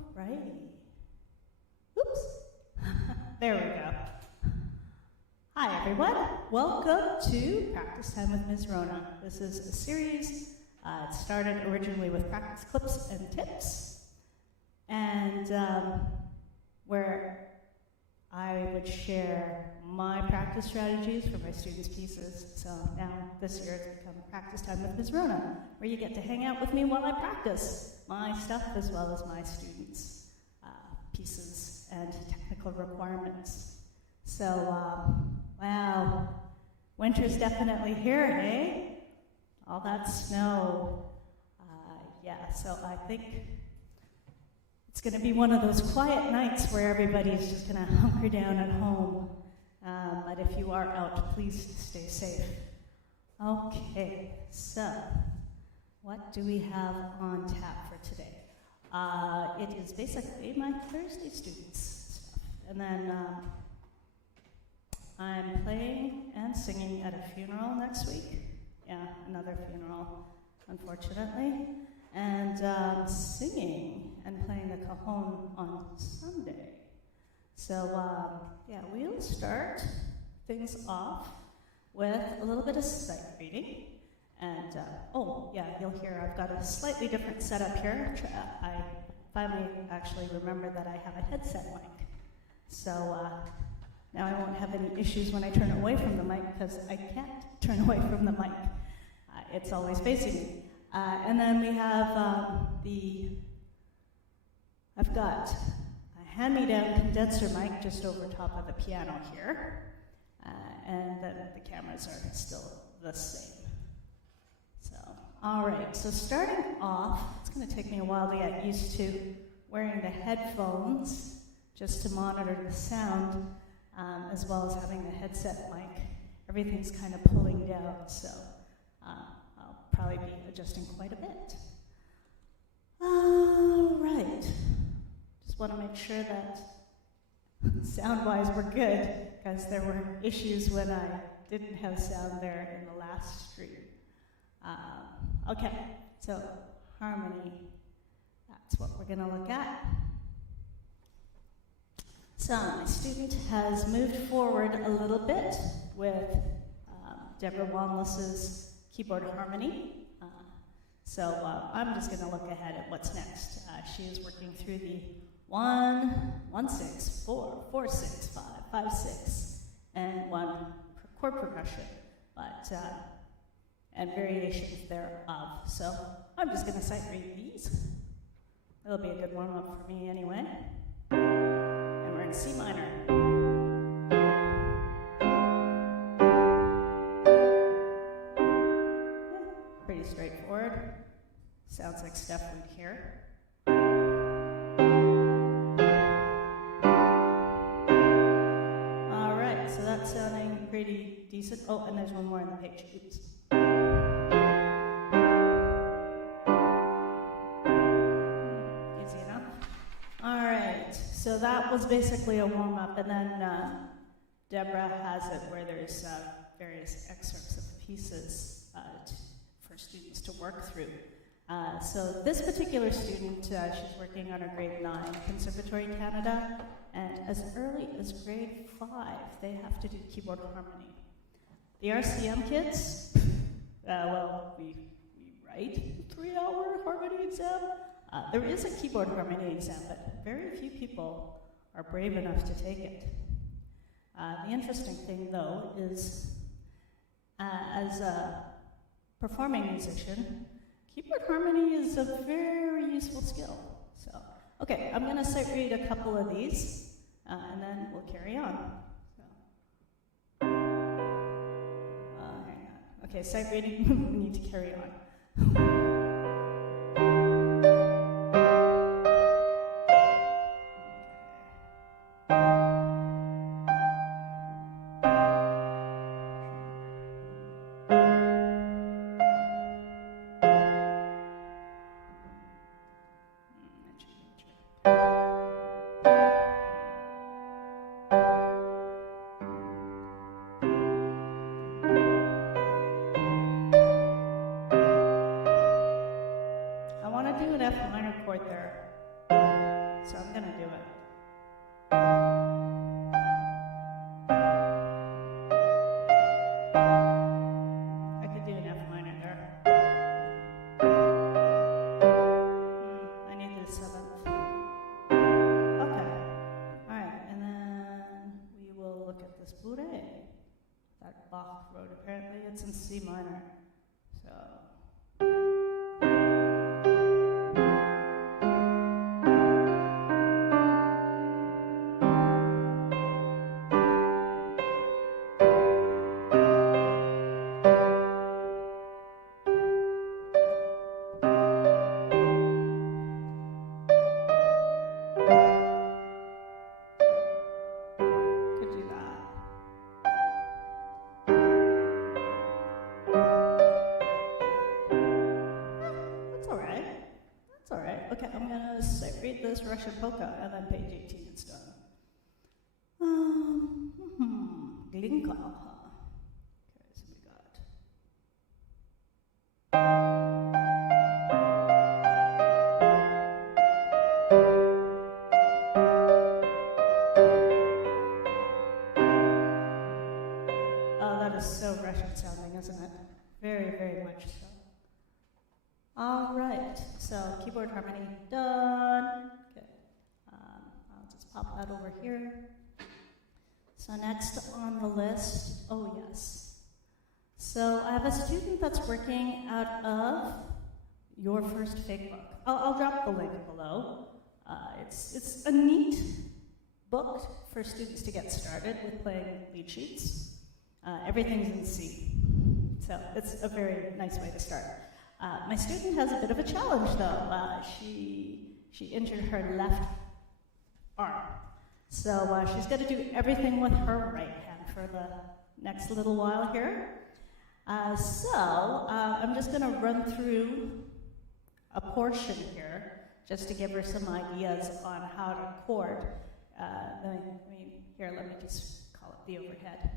Alrighty. Oops. There we go. Hi, everyone. Welcome to Practice Time with Ms. Rhona. This is a series. It started originally with practice clips and tips, and where I would share my practice strategies for my students' pieces. So now this year it's become Practice Time with Ms. Rhona, where you get to hang out with me while I practice my stuff as well as my students' pieces and technical requirements. So, wow, winter's definitely here, hey? All that snow. Yeah, so I think it's going to be one of those quiet nights where everybody's just going to hunker down at home. But if you are out, please stay safe. Okay, so what do we have on tap for today? It is basically my Thursday students stuff. And then I'm playing and singing at a funeral next week. Yeah, another funeral, unfortunately. And singing and playing the cajon on Sunday. So, yeah, we'll start things off with a little bit of sight reading. And, oh, yeah, you'll hear I've got a slightly different setup here. I finally actually remembered that I have a headset mic. So now I won't have any issues when I turn away from the mic, because I can't turn away from the mic. It's always facing me. And then we have I've got a hand-me-down condenser mic just over top of the piano here. And then the cameras are still the same. So, all right, so starting off, it's going to take me a while to get used to wearing the headphones just to monitor the sound, as well as having the headset mic. Everything's kind of pulling down, so I'll probably be adjusting quite a bit. All right, just want to make sure that sound-wise we're good, because there were issues when I didn't have sound there in the last stream. Okay, so harmony, that's what we're going to look at. So my student has moved forward a little bit with Deborah Wanless's keyboard harmony. So I'm just going to look ahead at what's next. She is working through the 1, 1, 6, 4, 4, 6, 5, 5, 6, and 1 chord progression, but and variations thereof. So I'm just going to sight read these. It'll be a good warm-up for me anyway. And we're in C minor. Pretty straightforward. Sounds like stuff we'd hear. All right, so that's sounding pretty decent. Oh, and there's one more on the page. Oops. Easy enough. All right, so that was basically a warm-up, and then Deborah has it where there's various excerpts of pieces for students to work through. So this particular student, she's working on her grade 9 Conservatory Canada, and as early as grade 5, they have to do keyboard harmony. The RCM kids, well, we write 3-hour harmony exam. There is a keyboard harmony exam, but very few people are brave enough to take it. The interesting thing, though, is as a performing musician, keyboard harmony is a very useful skill. So, okay, I'm going to sight read a couple of these, and then we'll carry on. So, hang on. Okay, sight reading, we need to carry on. I want to do an F minor chord there. So I'm gonna do it. I could do an F minor there. I need the 7th. Okay. Alright, and then we will look at this bourrée that Bach wrote. Apparently it's in C minor. So read this Russian polka, and then page 18 is done. Glinka. Okay, so we got. Oh, that is so Russian sounding, isn't it? Very, very much so. All right, so keyboard harmony done. Okay, I'll just pop that over here. So next on the list, oh yes. So I have a student that's working out of Your First Fig book. I'll drop the link below. It's a neat book for students to get started with playing lead sheets. Everything's in C, so it's a very nice way to start. My student has a bit of a challenge, though. She injured her left arm. So she's got to do everything with her right hand for the next little while here. So I'm just going to run through a portion here just to give her some ideas on how to chord. Let me just call it the overhead.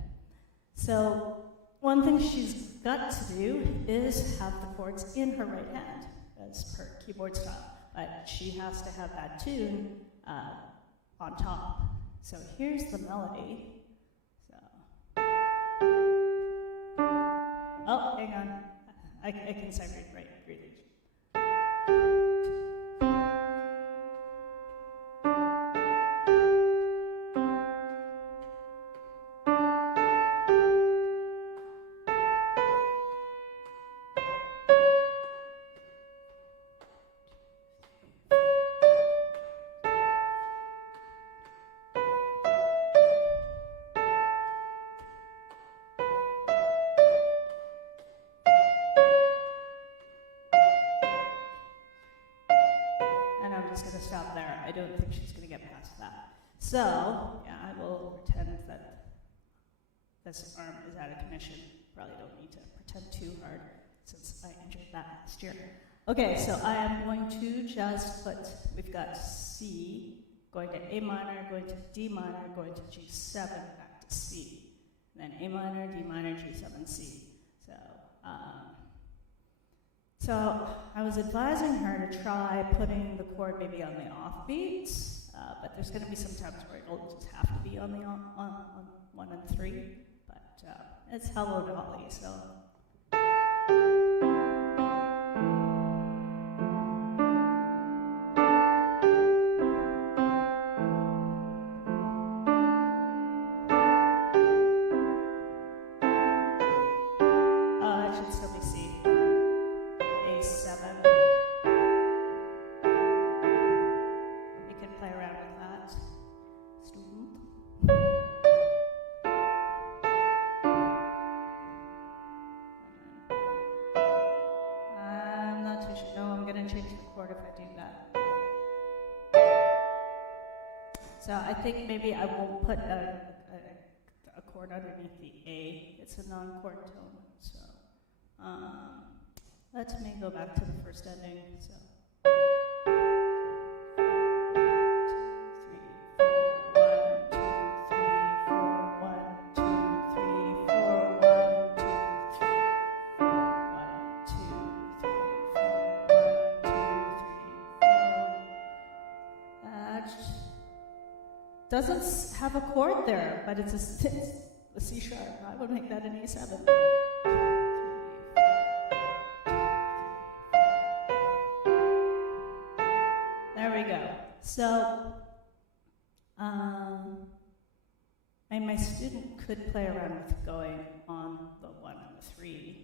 So one thing she's got to do is have the chords in her right hand, as per keyboard style. But she has to have that tune on top. So here's the melody. So, oh, hang on. I can say right. Stop there. I don't think she's going to get past that. So, yeah, I will pretend that this arm is out of commission. Probably don't need to pretend too hard since I injured that last year. Okay, so I am going to just put, we've got C, going to A minor, going to D minor, going to G7, back to C. Then A minor, D minor, G7, C. So I was advising her to try putting the chord maybe on the offbeats, but there's going to be some times where it'll just have to be on the on 1 and 3. But it's Hello Dolly, so. It should still be C. A7. We can play around with that. Student. I'm not too sure. No, I'm going to change the chord if I do that. So I think maybe I won't put a chord underneath the A. It's a non-chord tone. So let me go back to the first ending. So. 1, 2, 3, 4, 1, 2, 3, 4, 1, 2, 3, 4, 1, 2, 3, 4. That doesn't have a chord there, but it's a C sharp. I would make that an E7. There we go. So, and my student could play around with going on the 1 and the 3.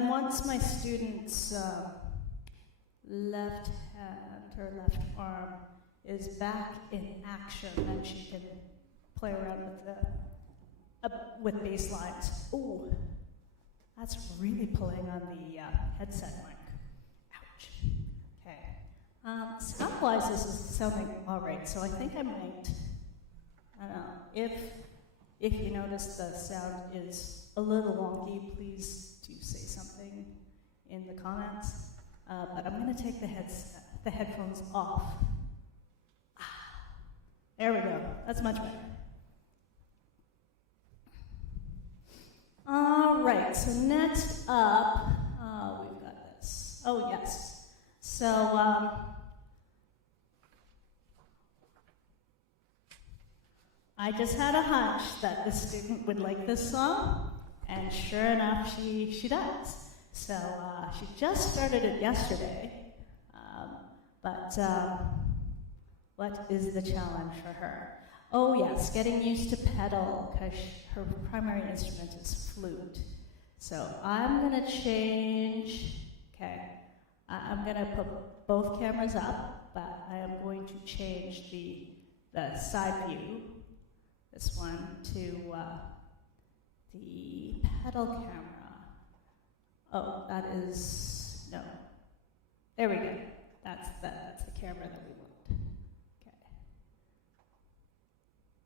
Once my student's left hand or left arm is back in action, then she can play around with bass lines. Ooh, that's really pulling on the headset mic. Ouch. Okay. Sound-wise, this is sounding all right, so I think I might, I don't know, if you notice the sound is a little wonky, please do say something in the comments. But I'm going to take the headphones off. There we go. That's much better. All right. So next up, we've got this. Oh yes. So I just had a hunch that the student would like this song. And sure enough, she does. So she just started it yesterday. But what is the challenge for her? Oh yes, getting used to pedal, because her primary instrument is flute. So I'm going to change, okay, I'm going to put both cameras up, but I am going to change the side view, this one, to the pedal camera. Oh, that is, no. There we go. That's the camera that we want. Okay.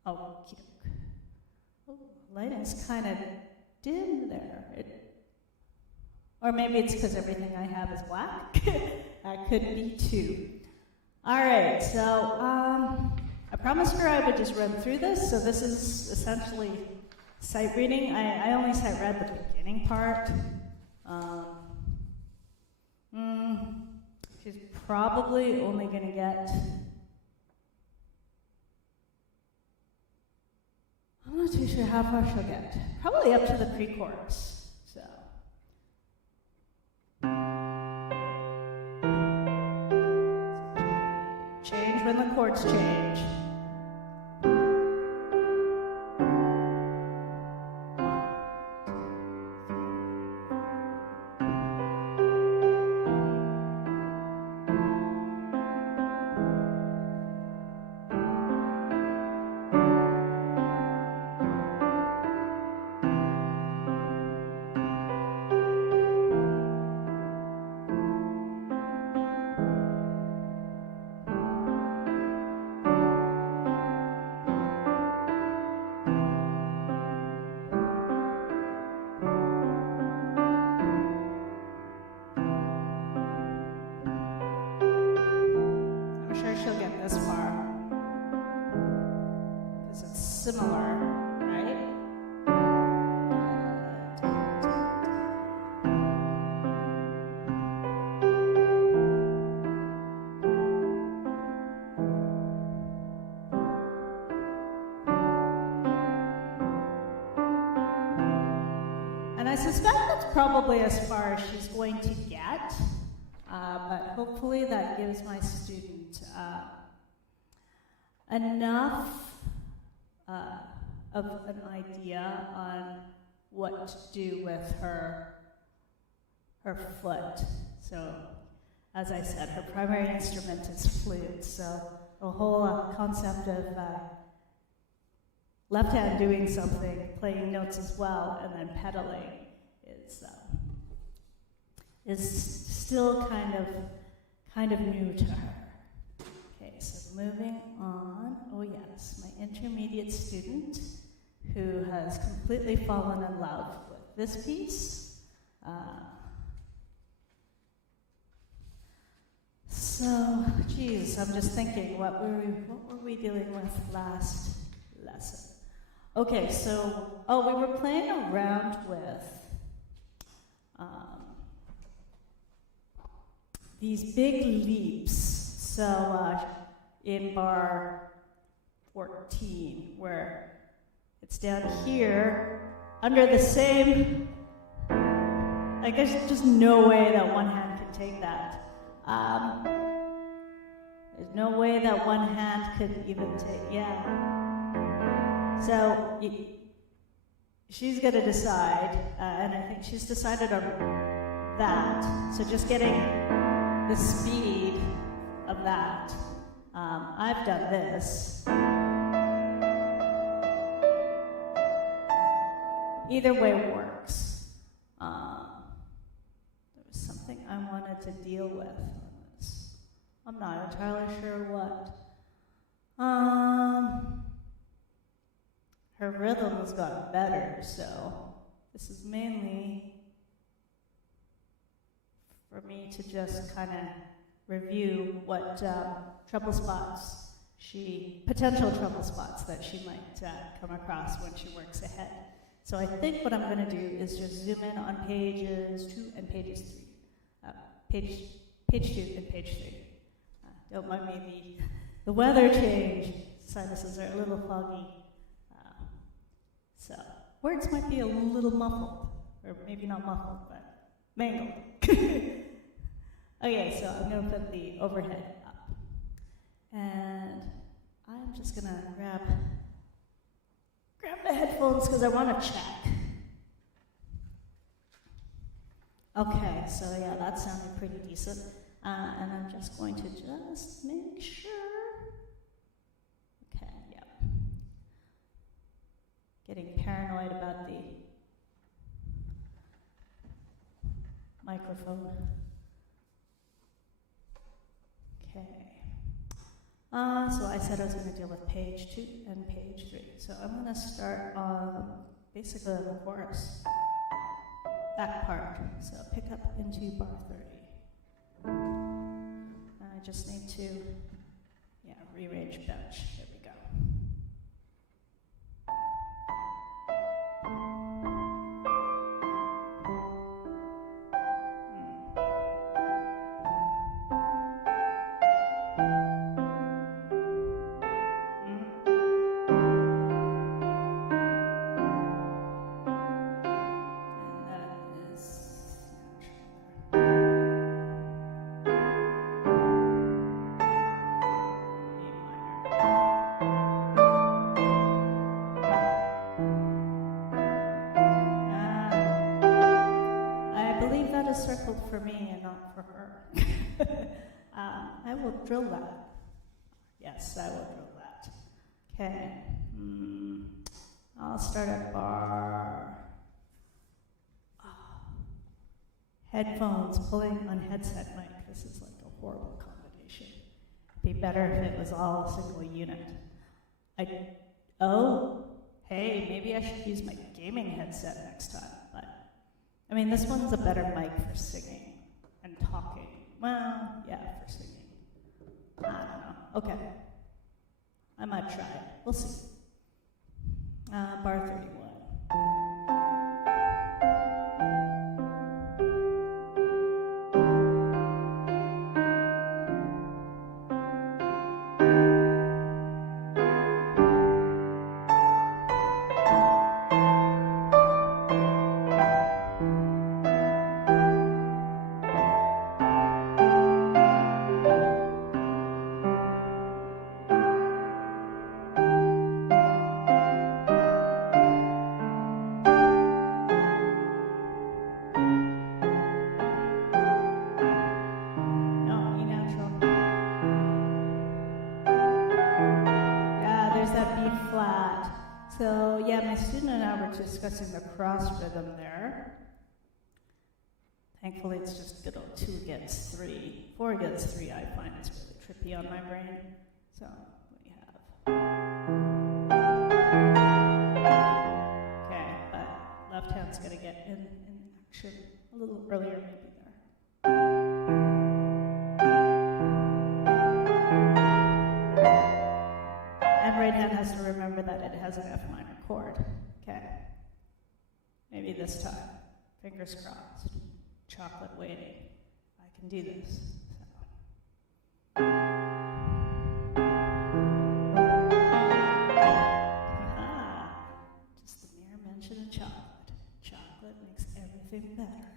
Oh, cute. Oh, lighting's kind of dim there. Or maybe it's because everything I have is black. That could be too. All right, so I promised her I would just run through this. So this is essentially sight reading. I only sight read the beginning part. She's probably only going to get, I'm not too sure how far she'll get. Probably up to the pre-chorus. So. Change when the chords change. Similar, right? And I suspect that's probably as far as she's going to get, but hopefully that gives my student enough of an idea on what to do with her foot. So, as I said, her primary instrument is flute. So the whole concept of left hand doing something, playing notes as well, and then pedaling is still kind of new to her. Okay, so moving on. Oh yes, my intermediate student who has completely fallen in love with this piece. So, geez, I'm just thinking, what were we dealing with last lesson? Okay, so, we were playing around with these big leaps. So, in bar 14, where it's down here, under the same, I guess just no way that one hand can take that. There's no way that one hand could even take, So, she's going to decide, and I think she's decided on that. So just getting the speed of that. I've done this. Either way works. There was something I wanted to deal with on this. I'm not entirely sure what. Her rhythm has gotten better, so this is mainly for me to just kind of review what potential trouble spots that she might come across when she works ahead. So I think what I'm going to do is just zoom in on pages 2 and pages 3. Page 2 and page 3. Don't mind me, the weather change. Sinuses are a little foggy. So words might be a little muffled, or maybe not muffled, but mangled. Okay, so I'm going to put the overhead up. And I'm just going to grab the headphones because I want to check. Okay, so yeah, that sounded pretty decent. And I'm just going to just make sure. Okay, yeah. Getting paranoid about the microphone. Okay. So I said I was going to deal with page 2 and page 3. So I'm going to start basically on the chorus. That part. So pick up into bar 30. I just need to, rearrange bench. There we go. Circled for me and not for her. I will drill that. Yes, I will drill that. Okay. I'll start at bar. Headphones, pulling on headset mic. This is like a horrible combination. It'd be better if it was all a single unit. Hey, maybe I should use my gaming headset next time. I mean, this one's a better mic for singing and talking. Well, yeah, for singing. I don't know. Okay. I might try it. We'll see. Bar 31. So yeah, my student and I were discussing the cross rhythm there. Thankfully, it's just good old 2 against 3. 4 against 3 I find is really trippy on my brain. So we have. Okay, but left hand's gonna get in action a little earlier maybe there. And right hand has to remember that it has an F minor chord. Okay. Maybe this time. Fingers crossed. Chocolate waiting. I can do this. So. Just the mere mention of chocolate. Chocolate makes everything better.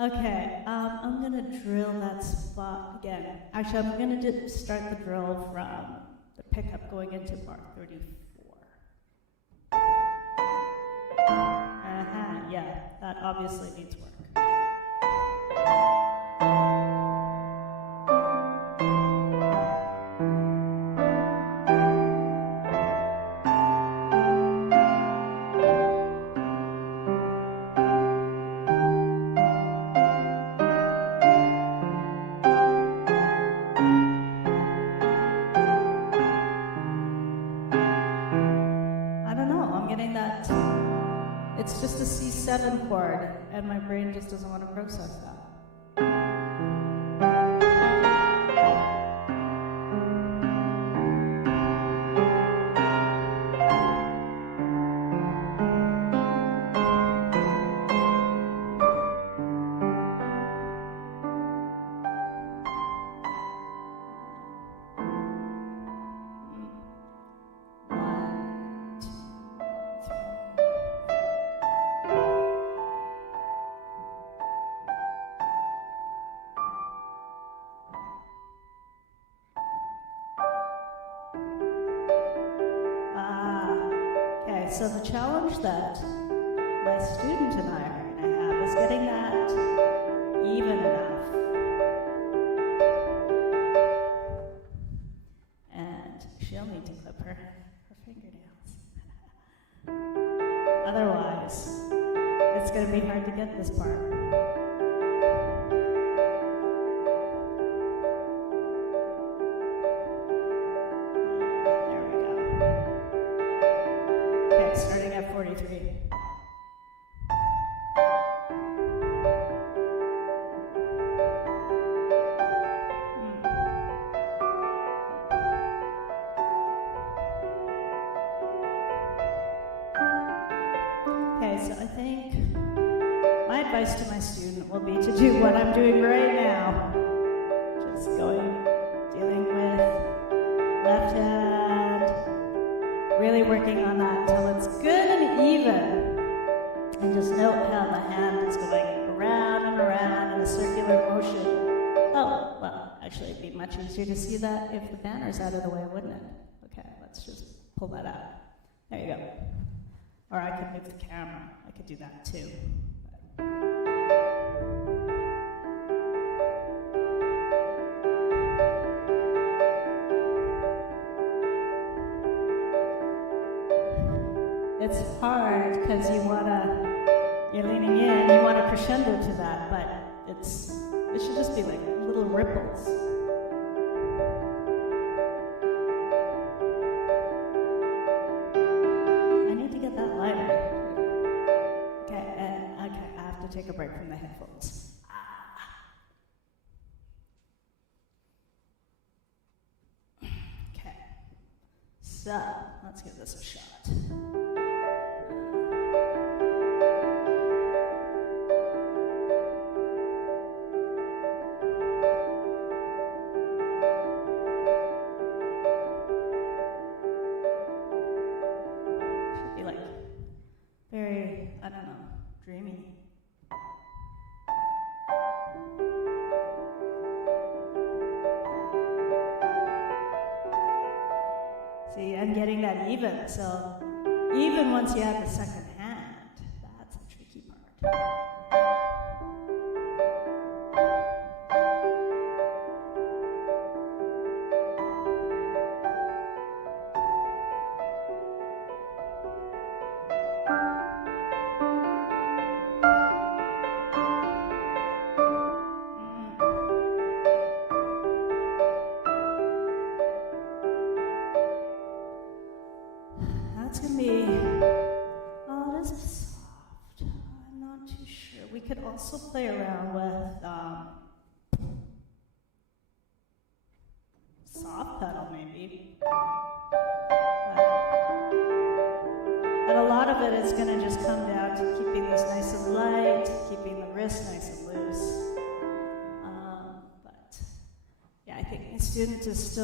Okay, I'm going to drill that spot again. Actually, I'm going to start the drill from the pickup going into bar 34. Yeah, that obviously needs work. It's just a C7 chord, and my brain just doesn't want to process that. So the challenge that my student and I are going to have is getting that even enough. And she'll need to clip her fingernails. Otherwise, it's going to be hard to get this part. Starting at 43. Okay, so I think my advice to my student will be to do what I'm doing right now. Just dealing with left hand, really working on that until it's good and even. And just note how the hand is going around and around in a circular motion. Oh, well, actually it'd be much easier to see that if the banner's out of the way, wouldn't it? Okay, let's just pull that out. There you go. Or I could move the camera. I could do that too. It's hard because you're leaning in, you want a crescendo to that, but it should just be like little ripples. I need to get that lighter. Okay, I have to take a break from the headphones. Okay, so let's give this a shot. Dreamy. See, I'm getting that even, so even once you have the second hand, that's the tricky part. could also play around with soft pedal maybe. But a lot of it is going to just come down to keeping this nice and light, keeping the wrist nice and loose. But yeah, I think my student is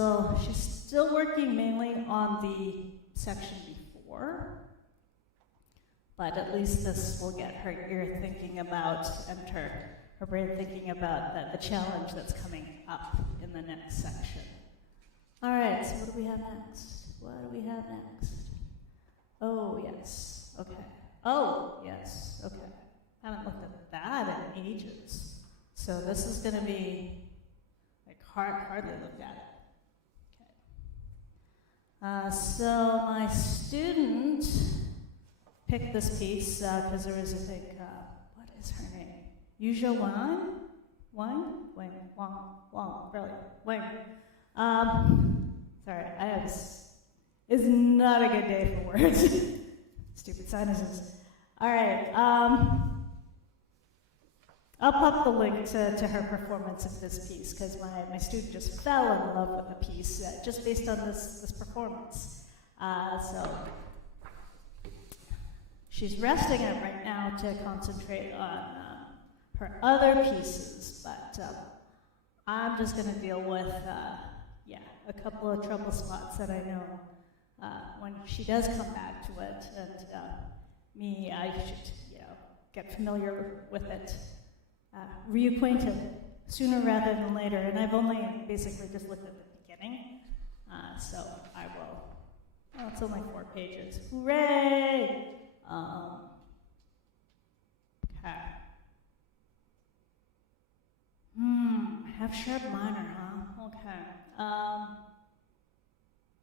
she's still working mainly on the section before. But at least this will get her ear thinking about, and her brain thinking about the challenge that's coming up in the next section. All right, so what do we have next? What do we have next? Oh, yes, okay. Oh, yes, okay. Haven't looked at that in ages. So this is going to be, like, hardly looked at it. Okay. So my student picked this piece because there was, I think, what is her name? Yuja Wang? Wang, really, Wang. Sorry, it's not a good day for words. Stupid sinuses. All right, I'll pop the link to her performance of this piece because my student just fell in love with the piece just based on this performance. So she's resting it right now to concentrate on her other pieces, but I'm just going to deal with, a couple of trouble spots that I know when she does come back to it, and I should, get familiar with it, reacquainted sooner rather than later, and I've only basically just looked at the beginning, so I will. Oh, it's only 4 pages. Hooray! Okay. F sharp minor, huh? Okay.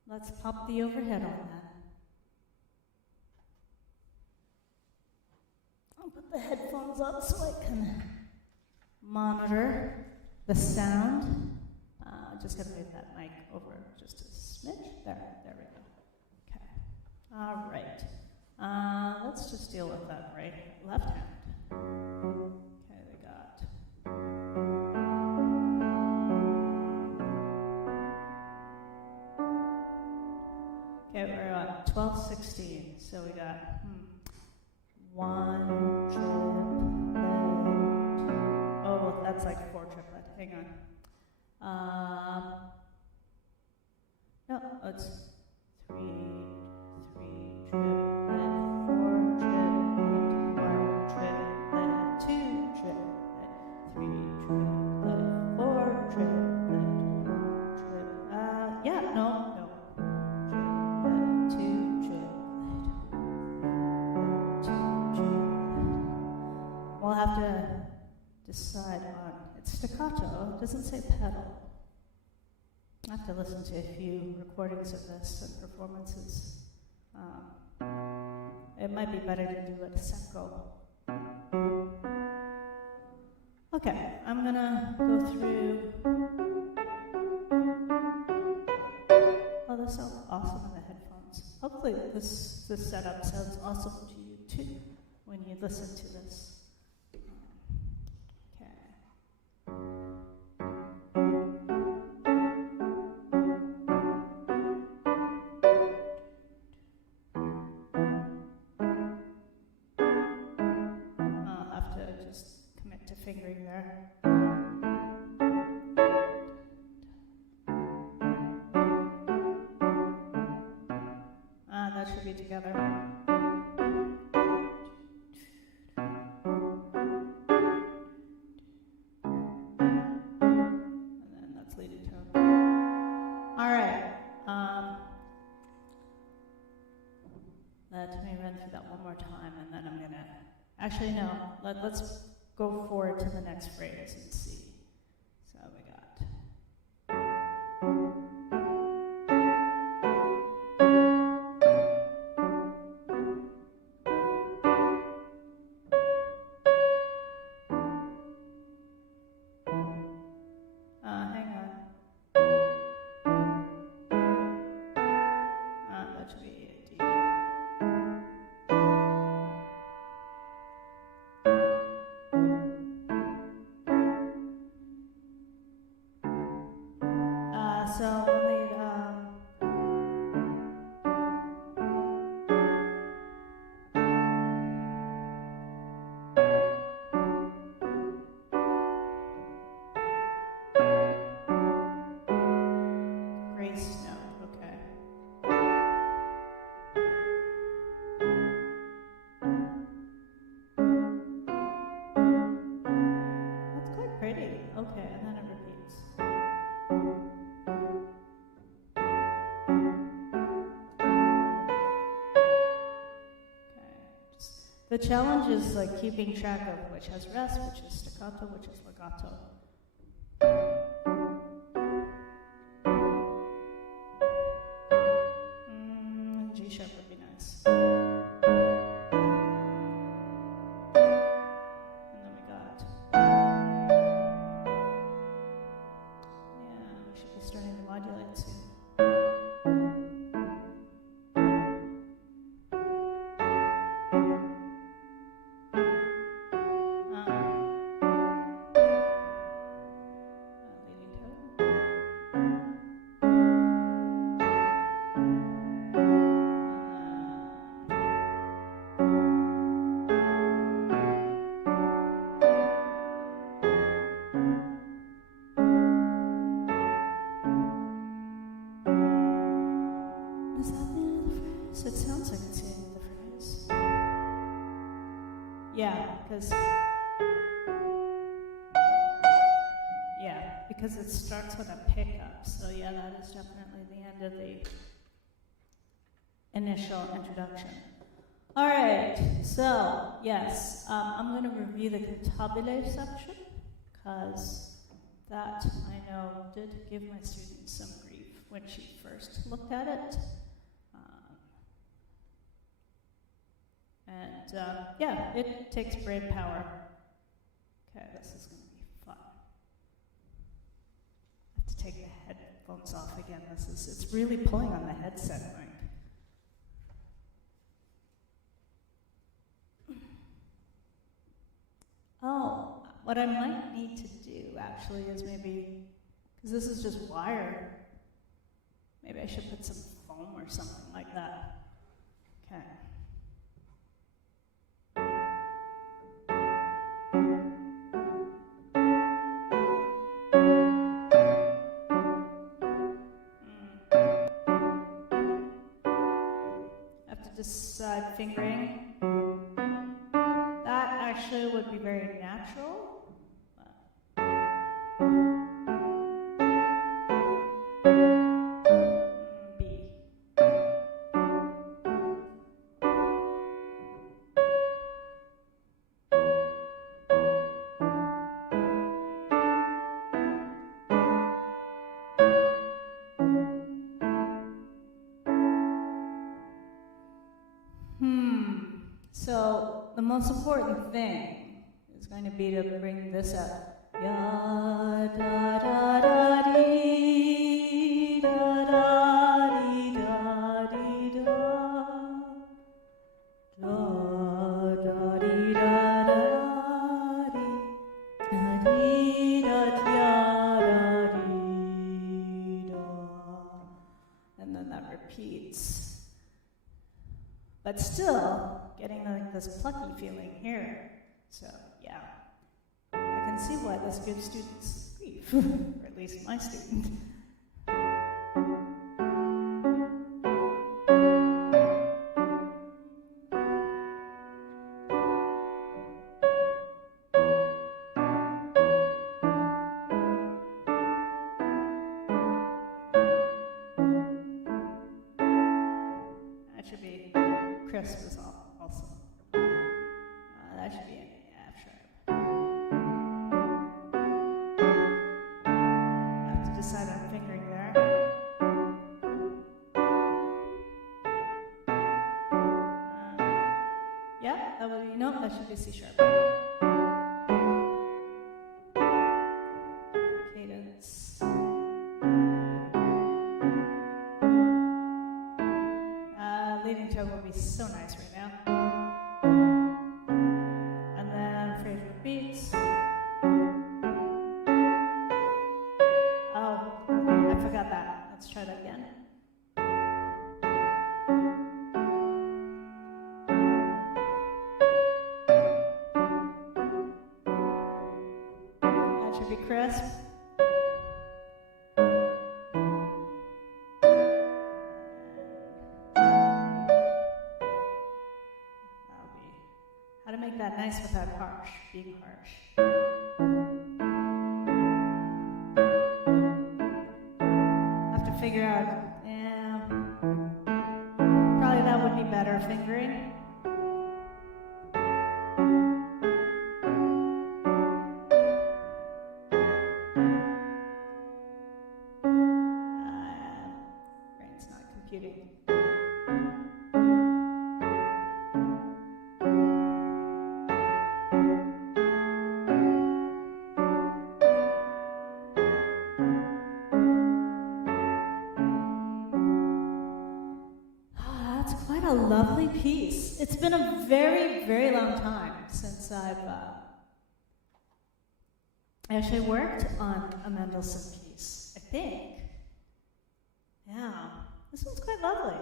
Let's pop the overhead on that. I'll put the headphones up so I can monitor the sound. Just gonna move that mic over just a smidge. There we go. Okay. All right. Let's just deal with that left hand. Okay, we got. Okay, we're on 12/16. So we got 1 triplet. Oh, that's like 4 triplet. Hang on. No, it's 3 triplet, 4 triplet, 1 triplet, 2 triplet, 3 triplet, 4 triplet, no. Triplet, 2 triplet, 2 triplet. We'll have to decide on, it's staccato, it doesn't say pedal. I have to listen to a few recordings of this and performances. It might be better to do it secco. Okay, I'm gonna go through. Oh, this sounds awesome in the headphones. Hopefully this setup sounds awesome to you too when you listen to this. Fingering there. That should be together. And then that's leading tone. All right. Let me run through that one more time, and then I'm gonna. Actually, no. Let's go forward to the next phrase and see. So we got. Hang on. That should be a D. The challenge is like keeping track of which has rest, which is staccato, which is legato. G sharp would be nice. And then we got, yeah, we should be starting to modulate soon. It sounds like it's the end of the phrase. Yeah, because it starts with a pickup. So yeah, that is definitely the end of the initial introduction. All right, so yes, I'm going to review the cantabile section because that I know did give my students some grief when she first looked at it. Yeah, it takes brain power. Okay, this is going to be fun. I have to take the headphones off again. It's really pulling on the headset mic. Oh, what I might need to do actually is maybe, because this is just wire, maybe I should put some foam or something like that. Okay. Side fingering. That actually would be very natural. B. So the most important thing is going to be to bring this up. Ya da da da dee da da dee da dee da da da dee da da dee da dee da da dee da, and then that repeats. But still, getting like this plucky feeling here. So yeah, I can see why this gives students grief, or at least my student. That should be crisp as all. Also, that should be an F sharp. I have to decide on fingering there. Yeah, that would be, no, that should be C sharp. Cadence. Leading tone would be so nice right now. And then phrase repeats. Oh, I forgot that. Let's try that again. That should be crisp. That nice without harsh, being harsh. Have to figure out, yeah, probably that would be better fingering. computing. That's quite a lovely piece. It's been a very, very long time since I've actually worked on a Mendelssohn piece, I think. Yeah, this one's quite lovely.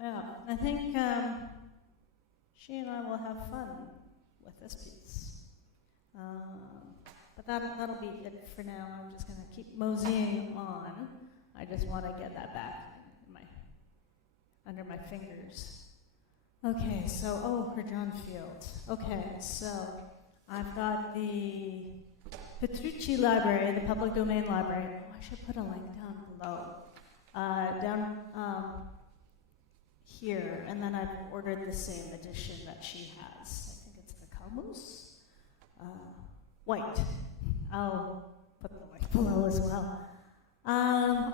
Yeah, I think she and I will have fun with this piece. But that'll be it for now. I'm just going to keep moseying on. I just want to get that back under my fingers. Okay, so, her John Field. Okay, so I've got the Petrucci Library, the public domain library. Oh, I should put a link down below. Down here, and then I've ordered the same edition that she has. I think it's the Kalmus. White. I'll put the link below as well.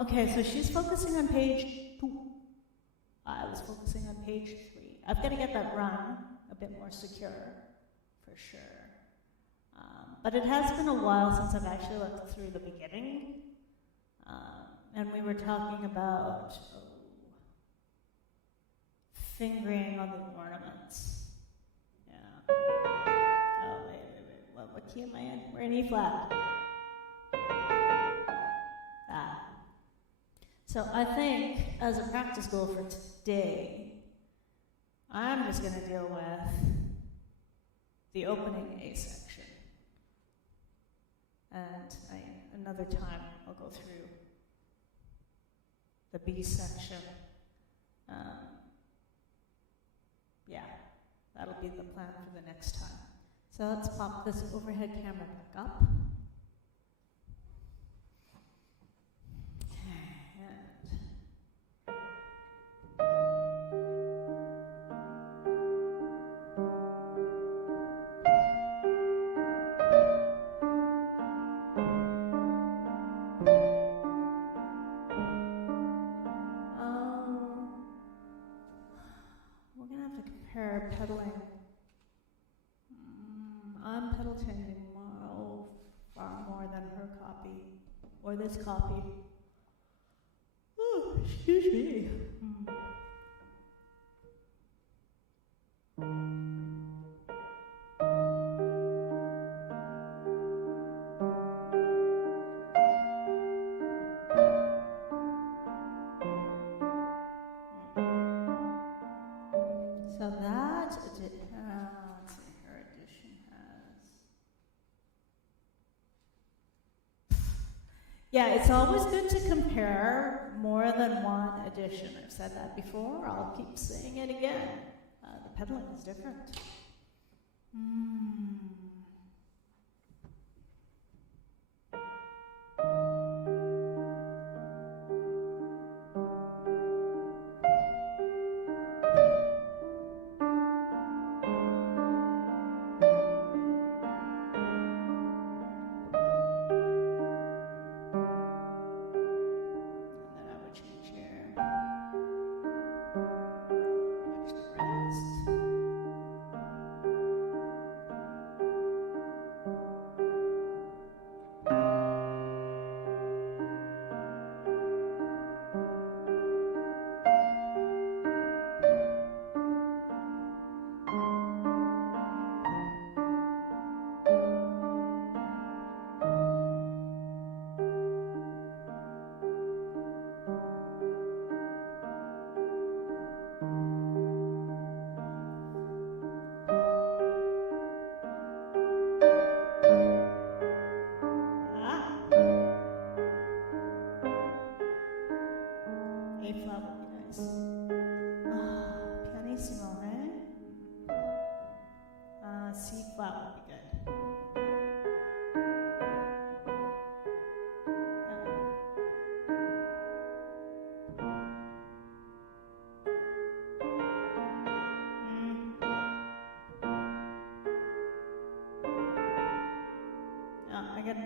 Okay, so she's focusing on page 2. I was focusing on page 3. I've got to get that run a bit more secure, for sure. But it has been a while since I've actually looked through the beginning. And we were talking about fingering on the ornaments. Yeah. Oh, wait. What key am I in? We're in E flat. So I think, as a practice goal for today, I'm just going to deal with the opening A section. And another time I'll go through the B section. Yeah, that'll be the plan for the next time. So let's pop this overhead camera back up. Pedaling. I'm pedal changing far more than her copy, or this copy. Oh, excuse me. So that, let's see, her edition has. Yeah, it's always good to compare more than one edition. I've said that before, I'll keep saying it again. The pedaling is different.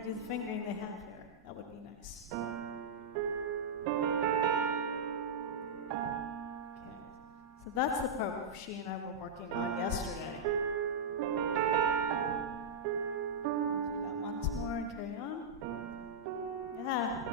Do the fingering they have here. That would be nice. that's the part she and I were working on yesterday. I'll do that once more and carry on. Yeah.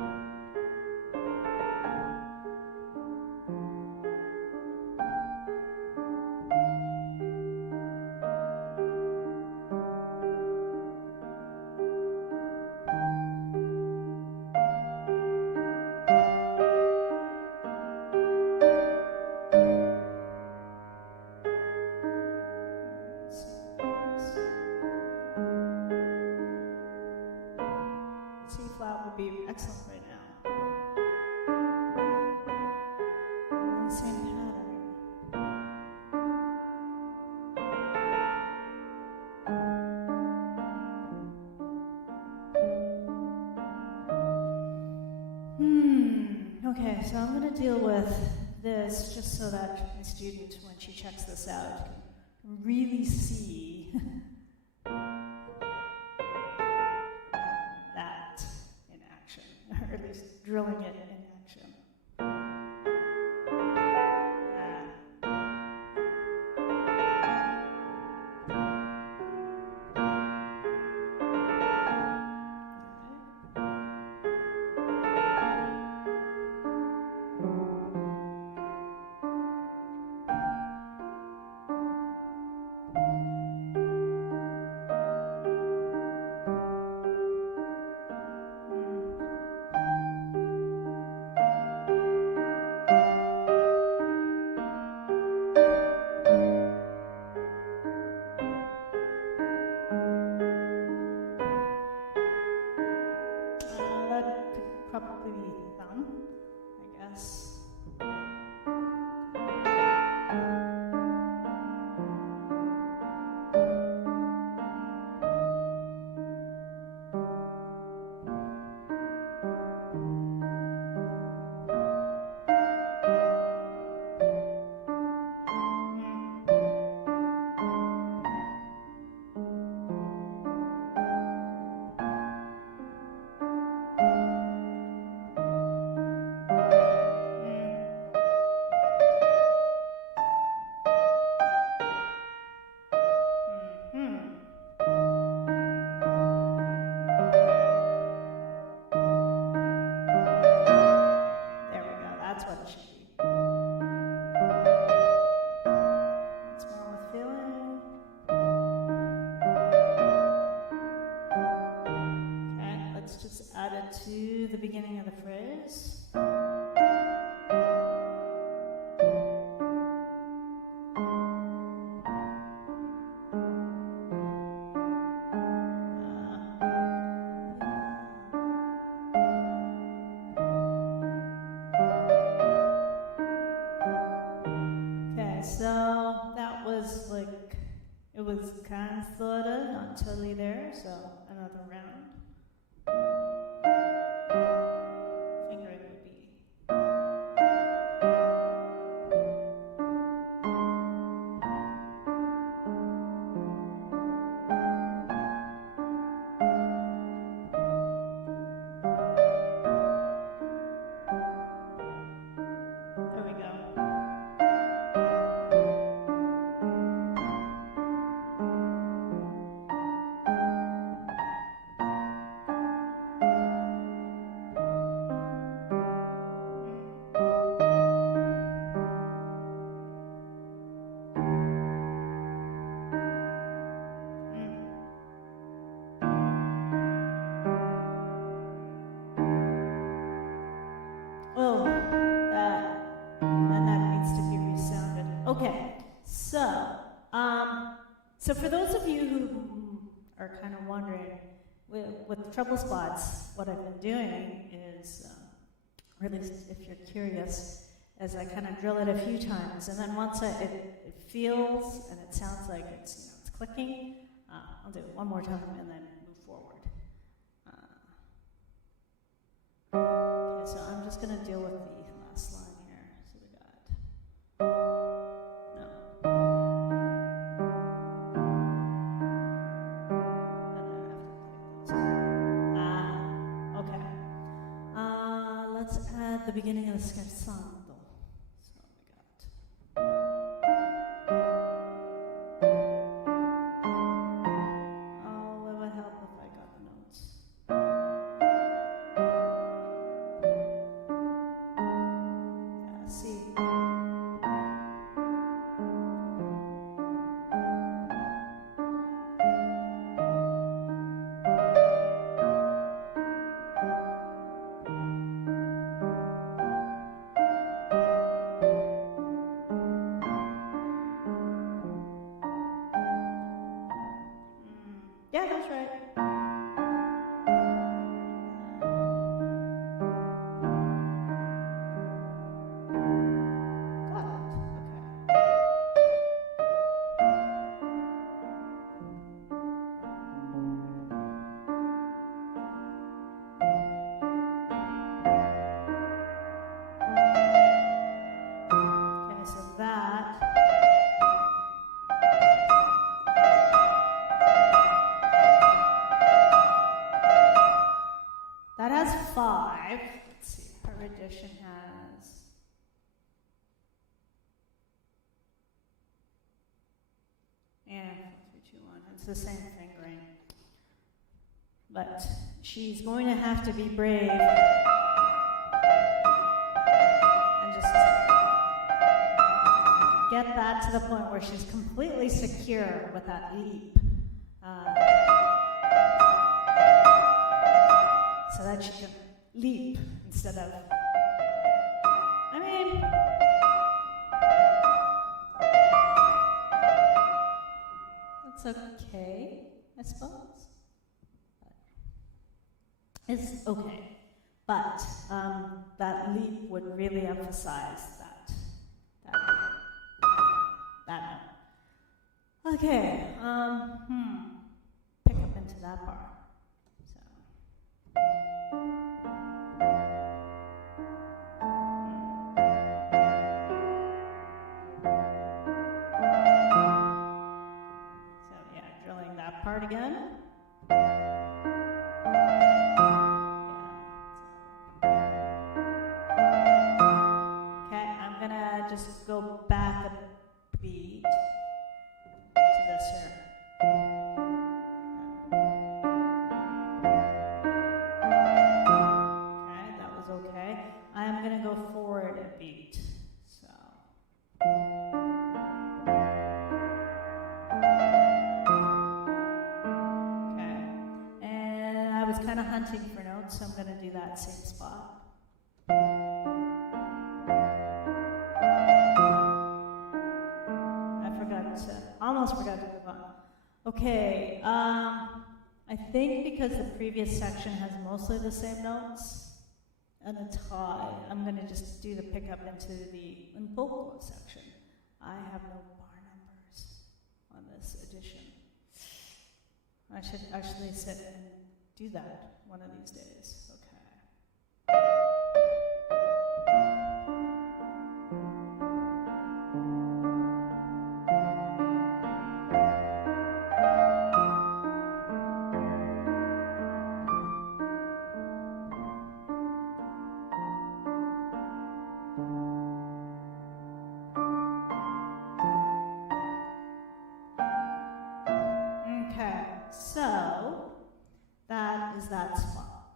Be excellent right now. The same pattern. Okay, so I'm going to deal with this just so that my student, when she checks this out, can really see or at least drilling it in action. Probably thumb, I guess. To the beginning of the phrase. Okay, so that was like, it was kind of sort of, not totally there, so another round. Fingering would be. There we go. Okay, so for those of you who are kind of wondering, with treble spots, what I've been doing is, or at least if you're curious, is I kind of drill it a few times, and then once it feels and it sounds like it's clicking, I'll do it one more time and then move forward. Okay, so I'm just going to deal with the last line here. So we got no. Okay. Let's add the beginning of the scherzando. So we got. the same fingering. But she's going to have to be brave and just get that to the point where she's completely secure with that leap. So that she can leap instead of, that's okay, I suppose. It's okay, but that leap would really emphasize that note. Okay, pick up into that part. So yeah, drilling that part again. Just go back a beat to this here. Okay, that was okay. I'm going to go forward a beat. So. Okay. And I was kind of hunting for notes, so I'm going to do that same spot. Almost forgot to move on. Okay, I think because the previous section has mostly the same notes and it's high, I'm going to just do the pickup into the un poco section. I have no bar numbers on this edition. I should actually sit and do that one of these days. Okay. So, that is that spot.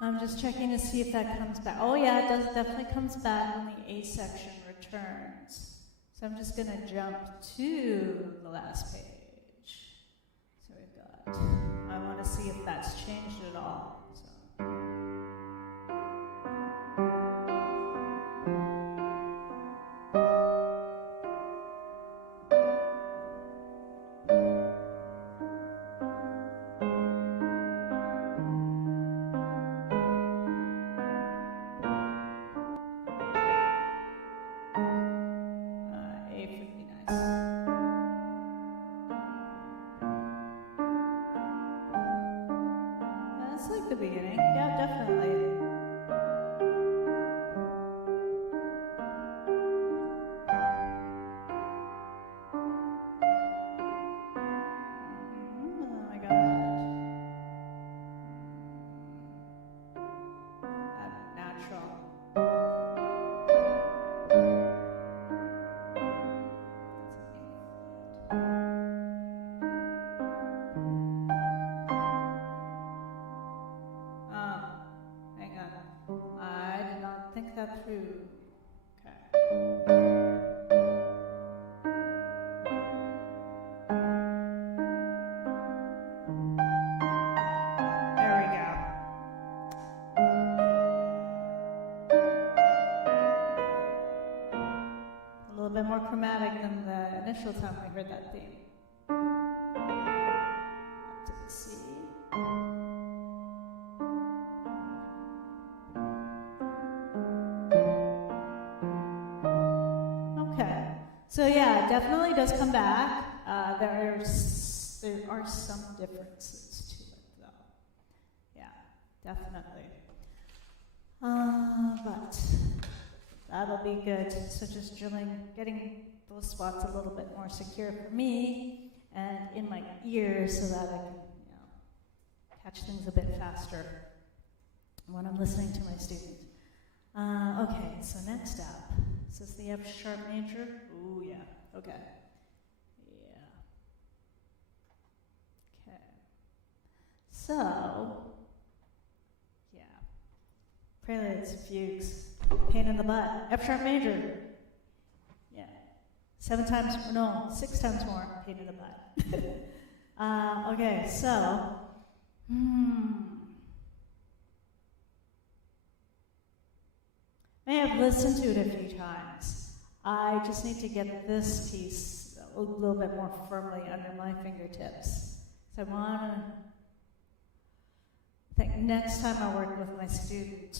I'm just checking to see if that comes back. Oh yeah, it does, definitely comes back when the A section returns. So I'm just going to jump to the last page. So we've got, I want to see if that's changed at all. So. The beginning, yeah, definitely. Oh my God. That's natural. Through. Okay. There we go. A little bit more chromatic than the initial time we heard that theme. Up to the C. So yeah, it definitely does come back. There are some differences to it, though. Yeah, definitely. But that'll be good. So just drilling, getting those spots a little bit more secure for me and in my ears so that I can, catch things a bit faster when I'm listening to my student. Okay, so next up. Is this the F sharp major? Ooh, yeah. Okay. Yeah. Okay. So, yeah. Preludes, fugues, pain in the butt, F sharp major. Yeah. 6 times more pain in the butt. Okay, so, I have listened to it a few times. I just need to get this piece a little bit more firmly under my fingertips. So I think next time I work with my student,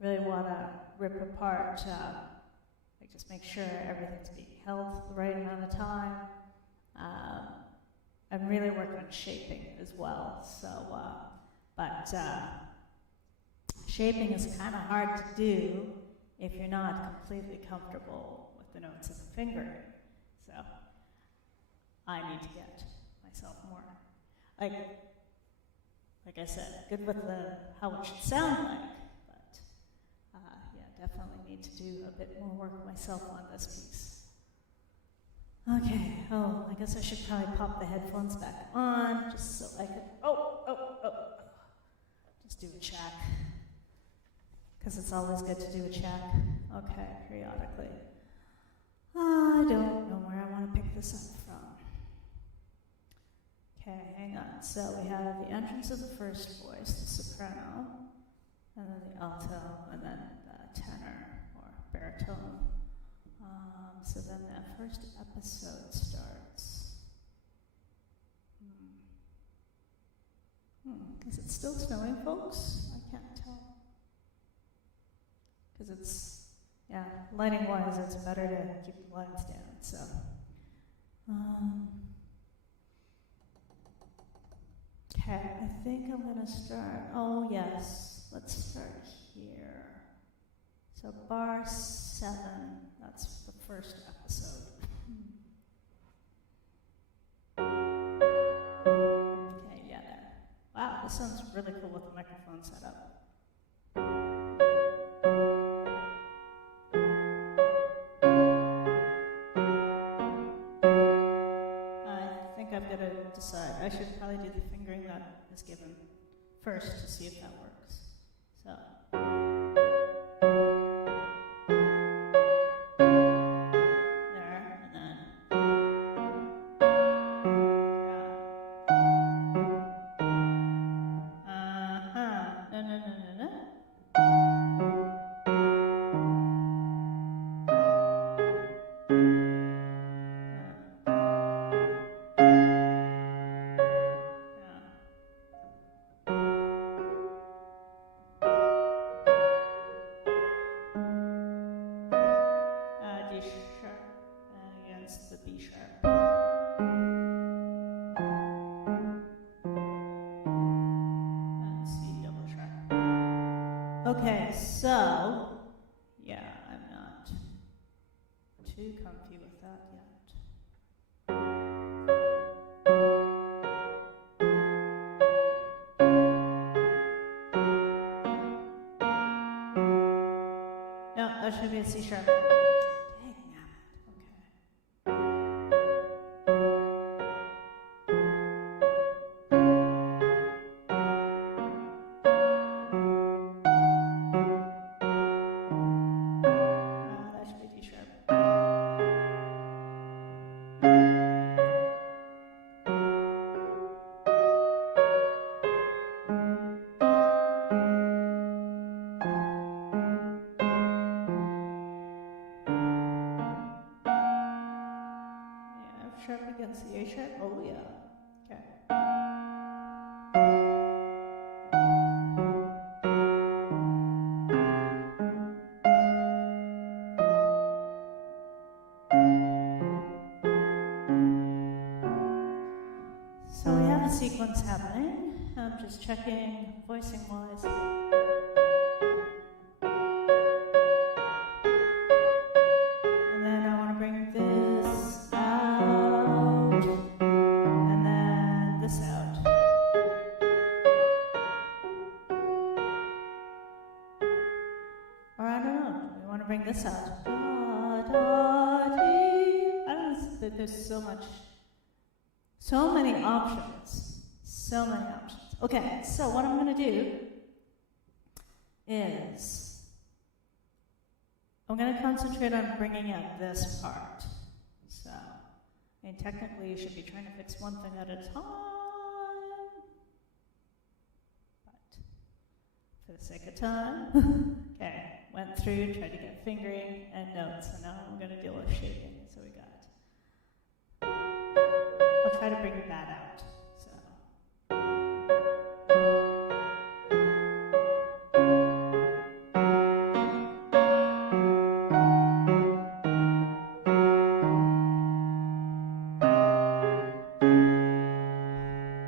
really want to rip apart, like just make sure everything's being held the right amount of time, and really work on shaping as well. So, but shaping is kind of hard to do if you're not completely comfortable with the notes of the fingering. So I need to get myself more, like I said, good with how it should sound like, but yeah, definitely need to do a bit more work myself on this piece. Okay, I guess I should probably pop the headphones back on just so I can, just do a check. Because it's always good to do a check. Okay, periodically. I don't know where I want to pick this up from. Okay, hang on. So we have the entrance of the first voice, the soprano, and then the alto, and then the tenor or baritone. So then that first episode starts. Is it still snowing, folks? I can't tell. Because it's, lighting-wise, it's better to keep the lights down, so. Okay, I think I'm going to start, let's start here. So bar 7, that's the first episode. Okay, yeah, there. Wow, this sounds really cool with the microphone set up. Decide. I should probably do the fingering that is given first to see if that works. So. There, and then. No. Okay, so, yeah, I'm not too comfy with that yet. No, that should be a C sharp. Dang, sharp against the A sharp? Oh, yeah. Okay. So we have a sequence happening. I'm just checking voicing wise. This out. God. I don't know, there's so many options. So many options. Okay, so what I'm going to do is I'm going to concentrate on bringing out this part. So, I mean, technically you should be trying to fix one thing at a time. But for the sake of time, okay, went through, tried to get fingering and notes, and now I'm going to deal with shaping. So we got, I'll try to bring that out. So.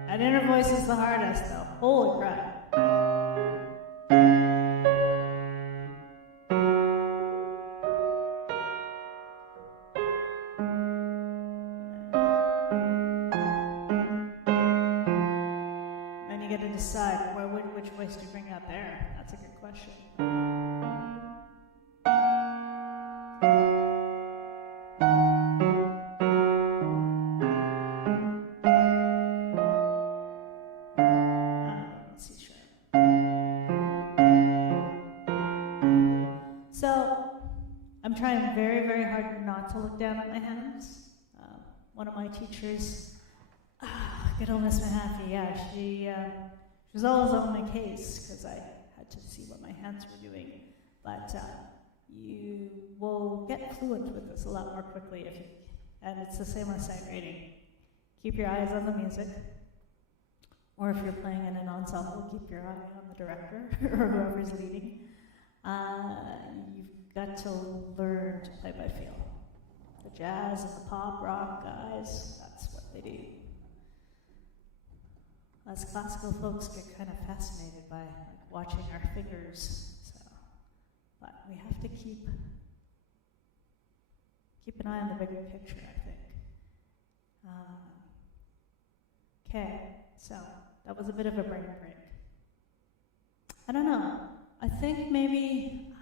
That inner voice is the hardest, though. Holy crap. Which voice do you bring out there? That's a good question. Let's see, sure. So, I'm trying very, very hard not to look down at my hands. One of my teachers, good old Miss Mahaffey, yeah, she was always on my case because I had to see what my hands were doing. But you will get fluent with this a lot more quickly if you, and it's the same with sight reading. Keep your eyes on the music, or if you're playing in an ensemble, keep your eye on the director or whoever's leading. You've got to learn to play by feel. The jazz and the pop rock guys, that's what they do. Us classical folks get kind of fascinated by watching our fingers, so. But we have to keep an eye on the bigger picture, I think. Okay, so that was a bit of a brain break. I don't know. I think maybe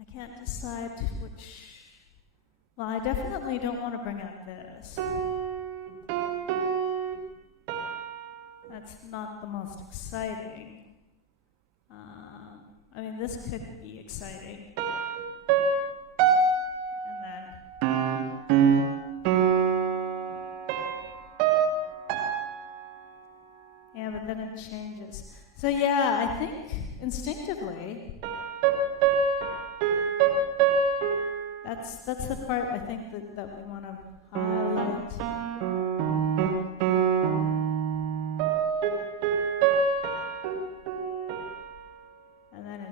I can't decide which. Well, I definitely don't want to bring out this. That's not the most exciting. I mean, this could be exciting. And then... yeah, but then it changes. So yeah, I think instinctively, that's the part I think that we want to highlight.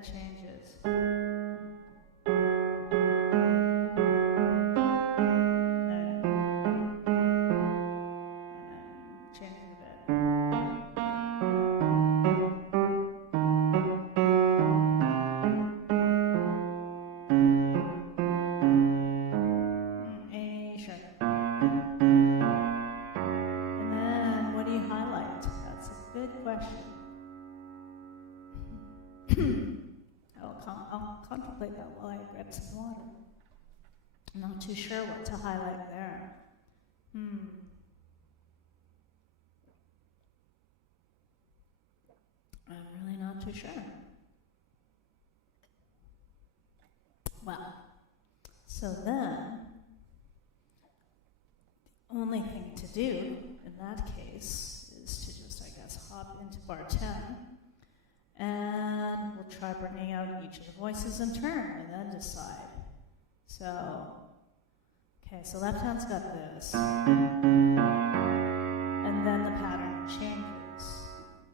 Changes. Changes a bit. A sharp. And then what do you highlight? That's a good question. I'll contemplate that while I grab some water. I'm not too sure what to highlight there. I'm really not too sure. Well, so then, the only thing to do in that case is to just, I guess, hop into bar 10. And we'll try bringing out each of the voices in turn and then decide. So, okay, so left hand's got this. And then the pattern changes.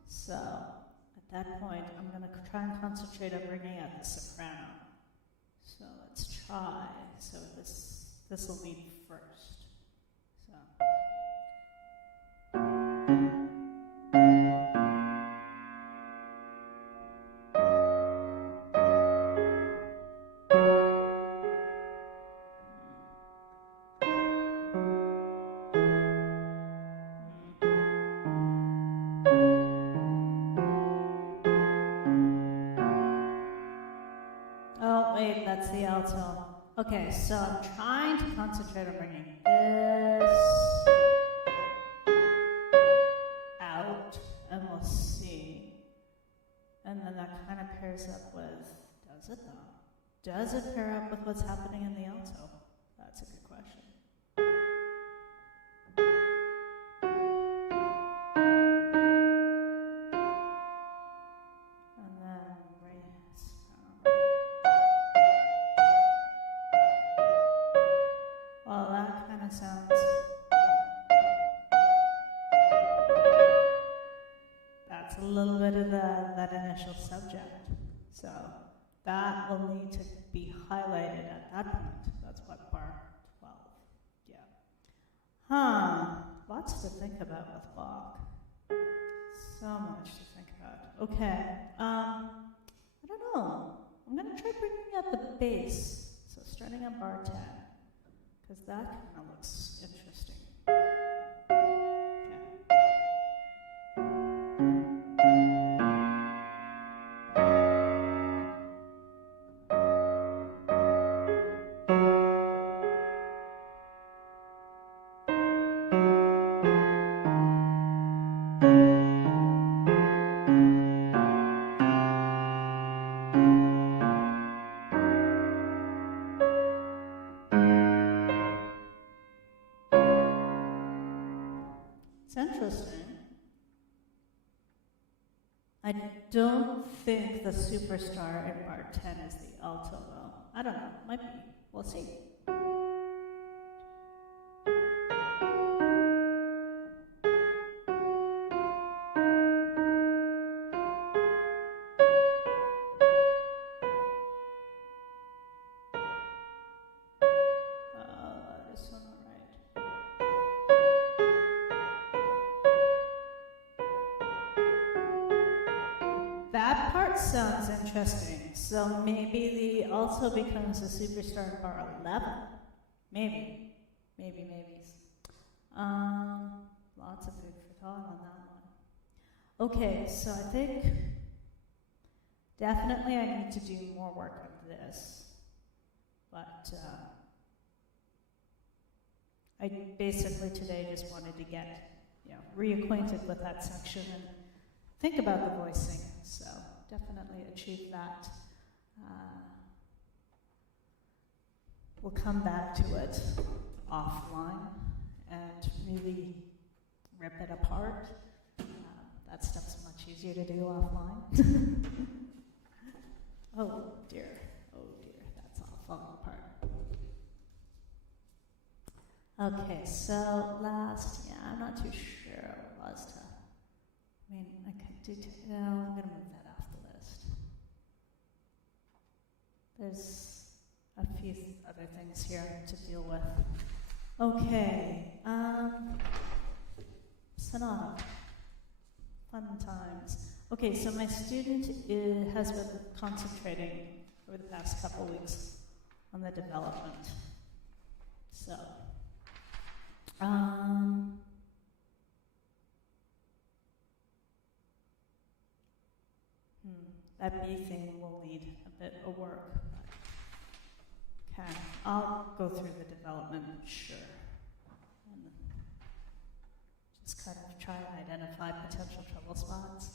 So, at that point, I'm going to try and concentrate on bringing out the soprano. So, let's try. So, this will be first. So. that's the alto. Okay, so I'm trying to concentrate on bringing this out, and we'll see. And then that kind of pairs up with, does it though? Does it pair up with what's happening in the alto? That's a good question. And then raise. Well, that kind of sounds. That's a little bit of that initial subject. So that will need to be highlighted at that point. That's what bar 12. Yeah. Lots to think about with Bach. So much to think about. Okay. I don't know. I'm going to try bringing out the bass. So starting on bar 10. Because that kind of looks interesting. Interesting. I don't think the superstar in bar 10 is the alto, though. I don't know. Might be. We'll see. That is so not right. That part sounds interesting. So maybe the alto becomes a superstar in bar 11. Maybe. Lots of food for thought on that one. Okay, so I think definitely I need to do more work on this. But I basically today just wanted to get reacquainted with that section and think about the voicing. So definitely achieve that. We'll come back to it offline and really rip it apart. That stuff's much easier to do offline. Oh dear, that's all falling apart. Okay, so last, I'm not too sure what was to. I could do, no, I'm going to move that off the list. There's a few other things here to deal with. Okay, Sonata, fun times. Okay, so my student has been concentrating over the past couple weeks on the development. So, that B thing will need a bit of work. Okay, I'll go through the development, sure. And just kind of try and identify potential trouble spots.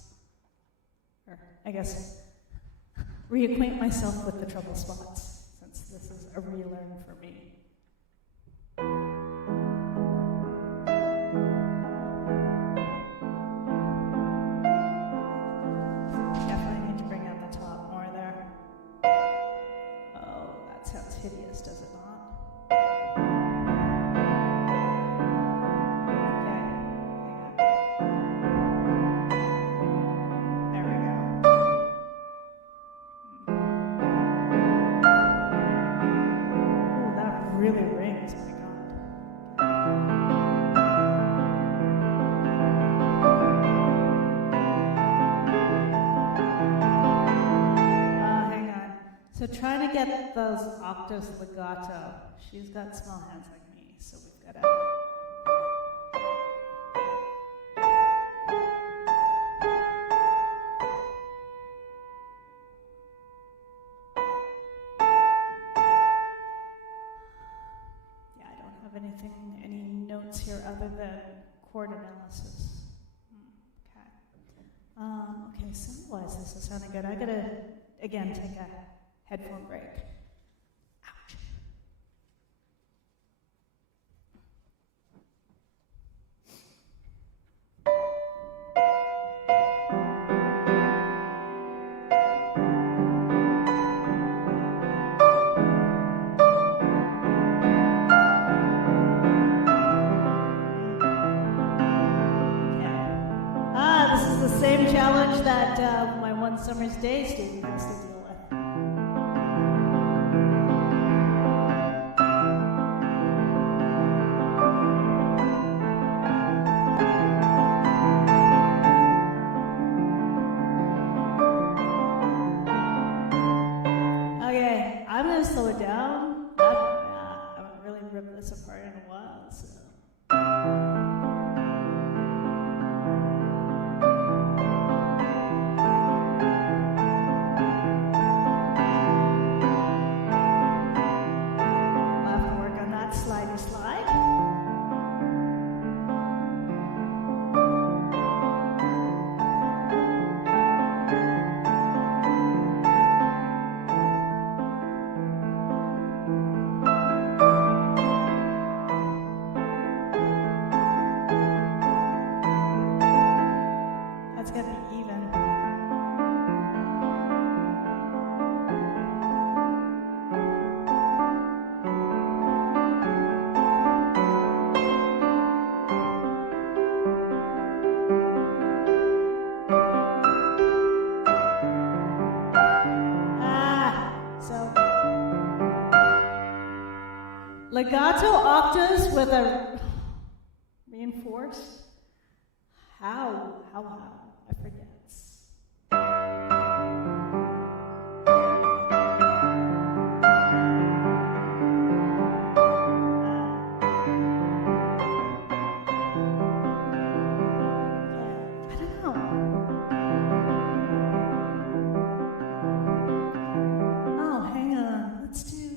Or, I guess, reacquaint myself with the trouble spots, since this is a relearn for me. Hideous, does it not? Okay, hang on. There we go. Ooh, that really rings, my God. Hang on. So try to get those octaves legato. She's got small hands like me, so we've got to. Okay, sound-wise this is sounding good. I gotta, again, take a headphone break. Ouch. Same challenge that my one summer's day student has to deal with. Okay, I'm going to slow it down. I haven't really ripped this apart in a while, so. Legato octaves with a reinforced. How? I forget. I don't know. Oh, hang on. Let's do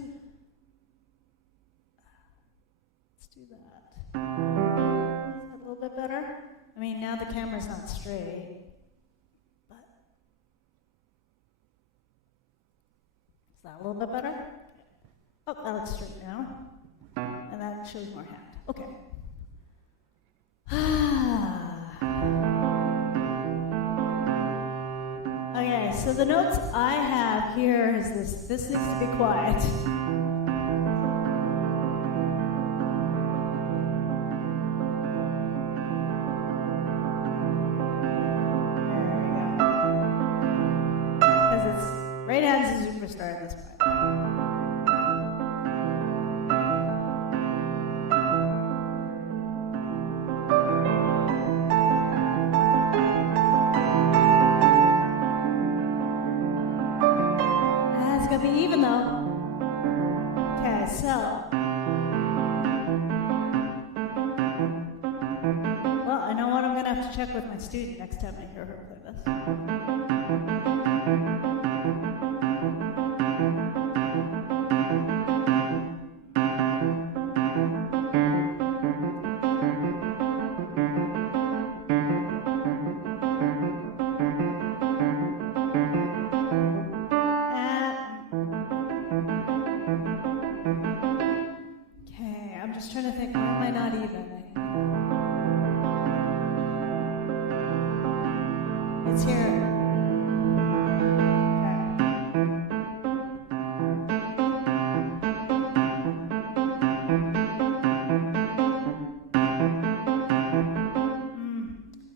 that. Is that a little bit better? I mean, now the camera's not straight, but is that a little bit better? Oh, that looks straight now, and that shows more hand. Okay. Okay, so the notes I have here is this. This needs to be quiet. Right hand's a superstar at this point. It's gonna be even though. Okay, so. Well, I know what I'm gonna have to check with my student next time I hear her play this. Trying to think, where am I not even? It's here.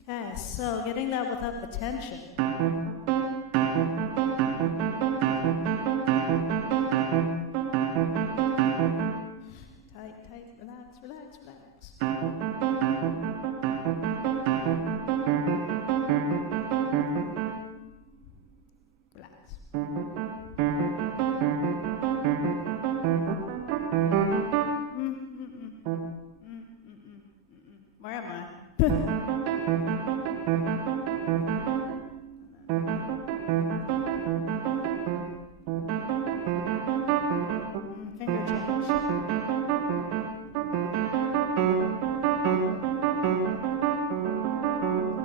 Okay, so getting that without the tension.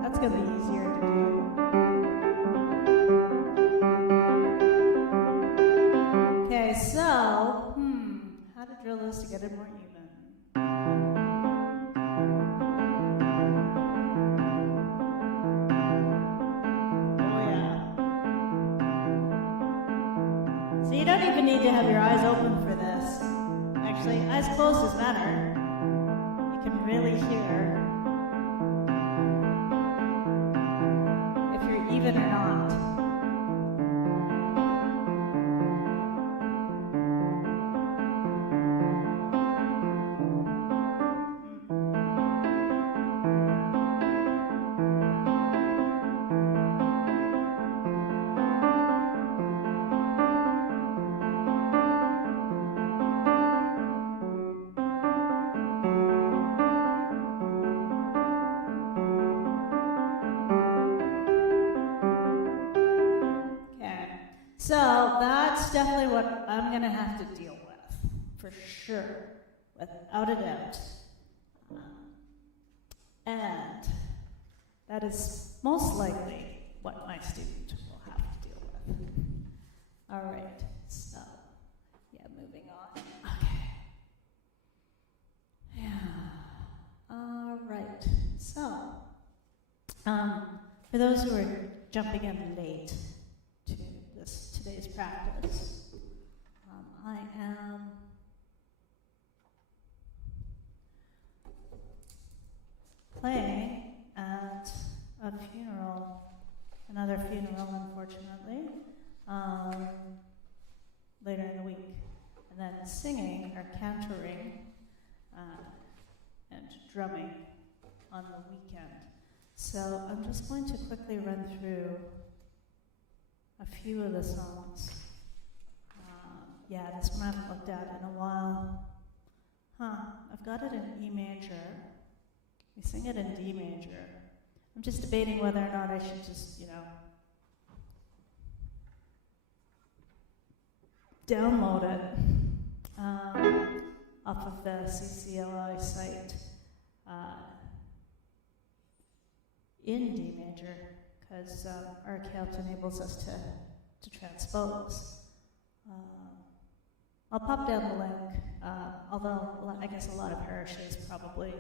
That's going to be easier to do. you don't even need to have your eyes open for this. Actually, eyes closed is better. You can really hear if you're even or not. So that's definitely what I'm going to have to deal with, for sure, without a doubt. And that is most likely what my student will have to deal with. All right, so, yeah, moving on. Okay. Yeah. All right, so, for those who are jumping in late to today's practice, I am playing at a funeral, another funeral, unfortunately, later in the week, and then singing or cantoring and drumming on the weekend. So I'm just going to quickly run through a few of the songs. Yeah, this one I haven't looked at in a while. I've got it in E major. We sing it in D major. I'm just debating whether or not I should just, download it off of the CCLI site in D major, because our account enables us to transpose. I'll pop down the link, although I guess a lot of parishes probably,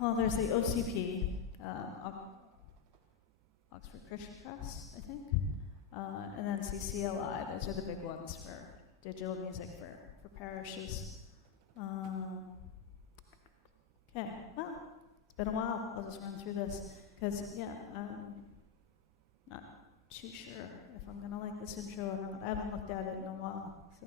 well, there's the OCP, Oxford Christian Trust, I think, and then CCLI. Those are the big ones for digital music for parishes. Okay, well, it's been a while. I'll just run through this because, yeah, I'm not too sure if I'm going to like this intro or not. I haven't looked at it in a while, so.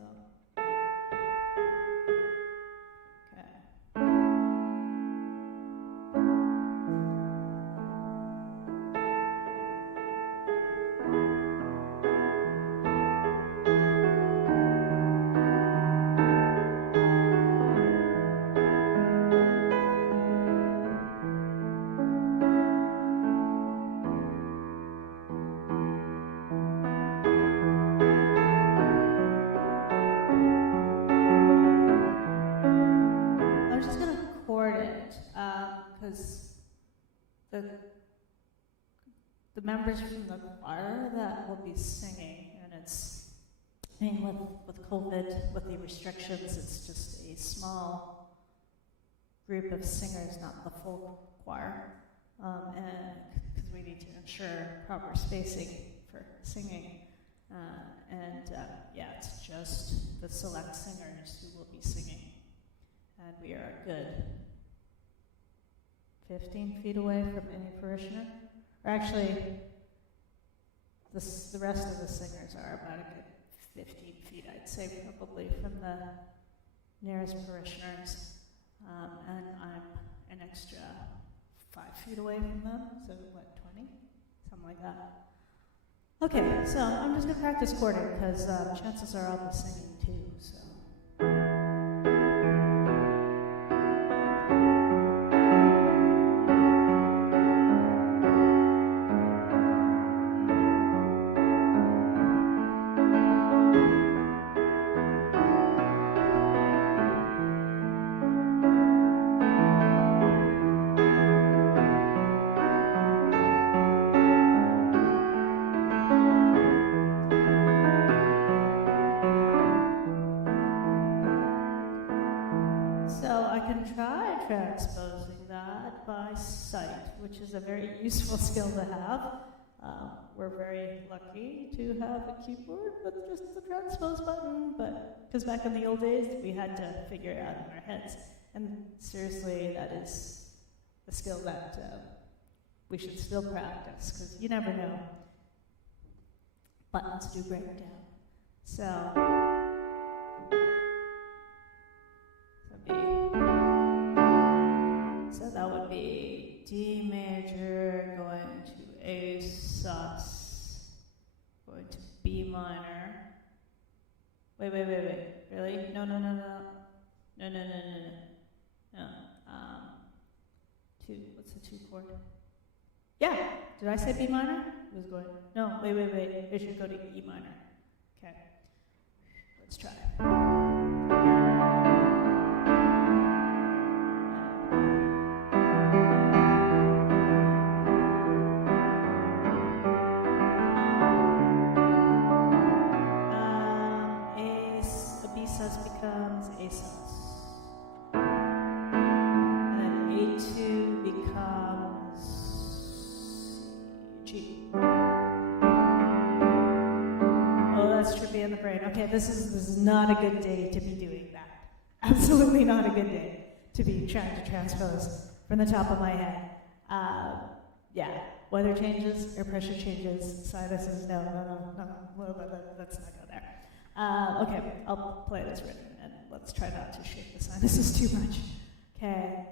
The members from the choir that will be singing, and it's, with COVID, with the restrictions, it's just a small group of singers, not the full choir, and because we need to ensure proper spacing for singing, yeah, it's just the select singers who will be singing, and we are a good 15 feet away from any parishioner. Or actually, the rest of the singers are about a good 15 feet, I'd say, probably, from the nearest parishioners. And I'm an extra 5 feet away from them, so what, 20? Something like that. Okay, so I'm just going to practice chording, because chances are I'll be singing too, so. Transposing that by sight, which is a very useful skill to have. We're very lucky to have a keyboard with just the transpose button, but because back in the old days, we had to figure it out in our heads. And seriously, that is a skill that we should still practice, because you never know. Buttons do break down. So that would be D major going to A sus, going to B minor. Wait. Really? No. Two. What's the 2 chord? Yeah. Did I say B minor? It was going. No. Wait. It should go to E minor. Okay. Let's try. Becomes A sus. And then A2 becomes G. Oh, that's trippy in the brain. Okay, this is not a good day to be doing that. Absolutely not a good day to be trying to transpose from the top of my head. Yeah, weather changes, air pressure changes, sinuses, no, let's not go there. Okay, I'll play this rhythm and let's try not to shake the sinuses too much. Okay.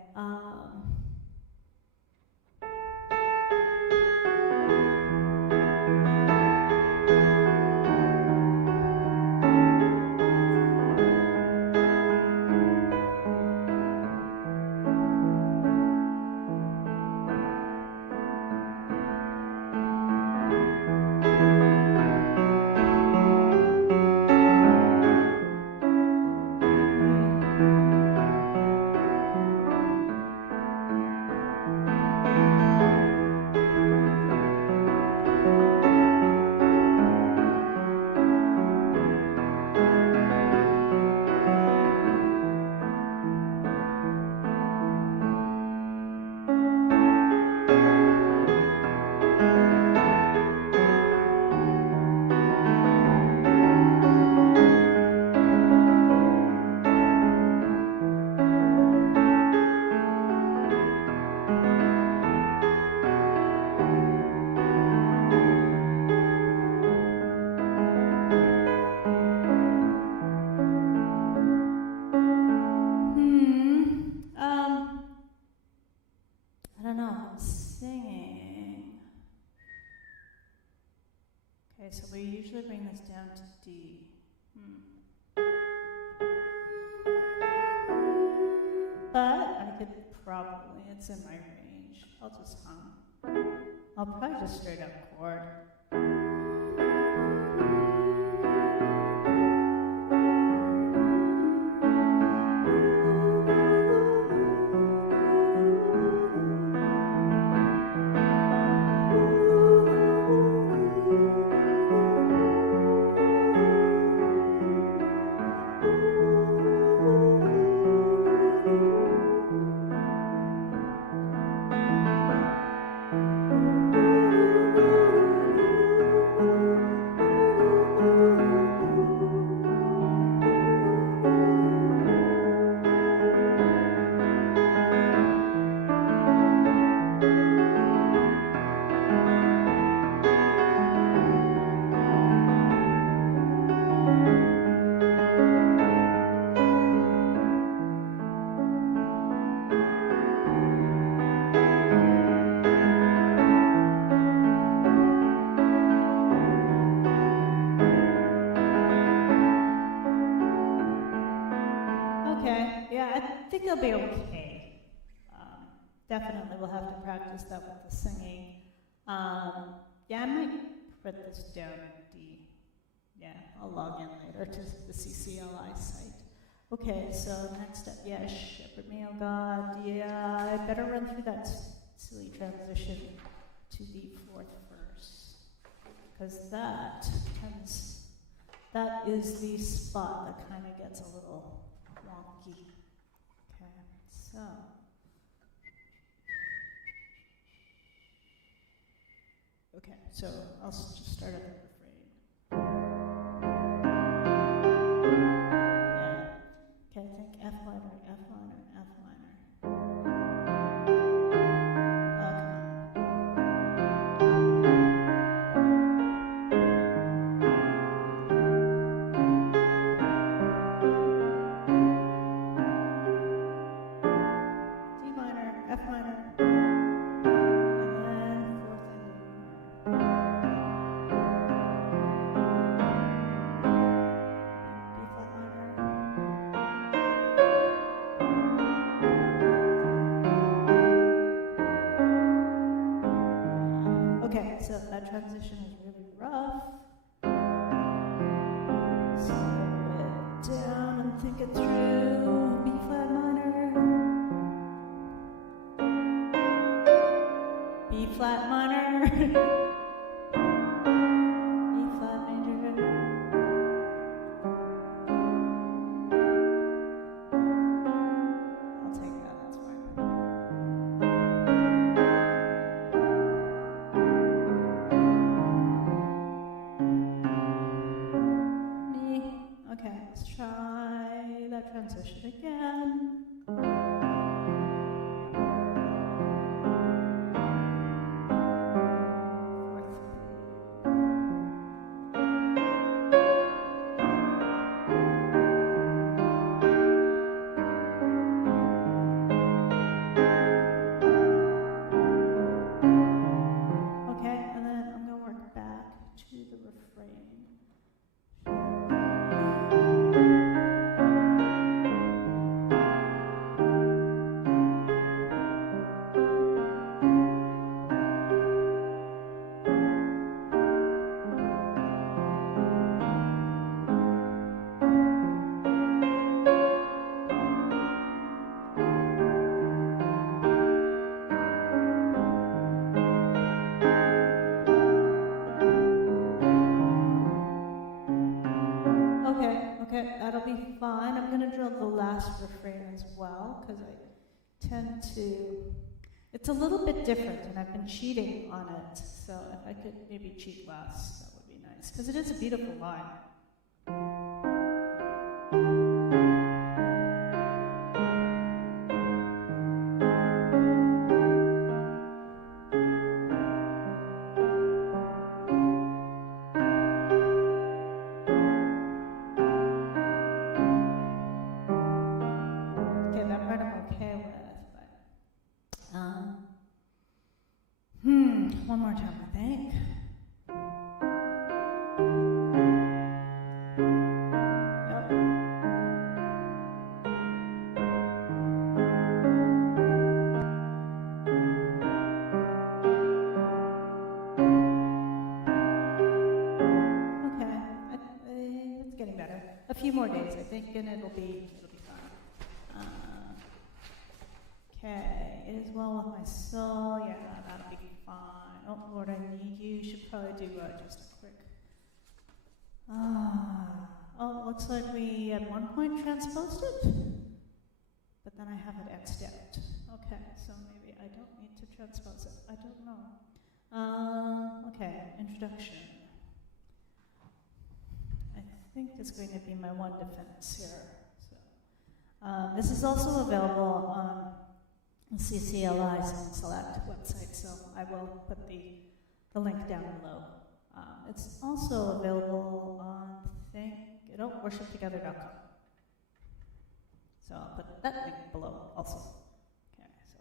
So we usually bring this down to D. But I could probably, it's in my range. I'll just hum. I'll probably just straight up chord. I think they'll be okay. Definitely we'll have to practice that with the singing. Yeah, I might put this down in D. Yeah, I'll log in later to the CCLI site. Okay, so next up, yeah, shepherd me, oh God. Yeah, I better run through that silly transition to the fourth verse, because that is the spot that kind of gets a little wonky. Okay, so. Okay, so I'll just start at the refrain. Yeah. Okay, I think F minor, F minor, F minor. D minor, F minor. So that transition is really rough. Slow it down and think it through. B flat minor. B flat minor. E flat major. I'll take that, that's fine. Okay, let's try that transition again. Okay, and then I'm going to work back to the refrain. Okay, that'll be fine. I'm going to drill the last refrain as well, because I tend to... It's a little bit different, and I've been cheating on it, so if I could maybe cheat less, that would be nice, because it is a beautiful line. One more time, I think. Yep. Okay, it's getting better. A few more days, I think, and it'll be fine. Okay, it is well with my soul. Yeah, that'll be fine. Oh, Lord, I need you. Should probably do just a quick. Oh, it looks like we at one point transposed it, but then I have it X'd out. Okay, so maybe I don't need to transpose it. I don't know. Okay, introduction. I think it's going to be my one defense here. So, this is also available on CCLI Song Select website, so I will put the link down below. It's also available on, worshiptogether.com. So I'll put that link below also. Okay, so.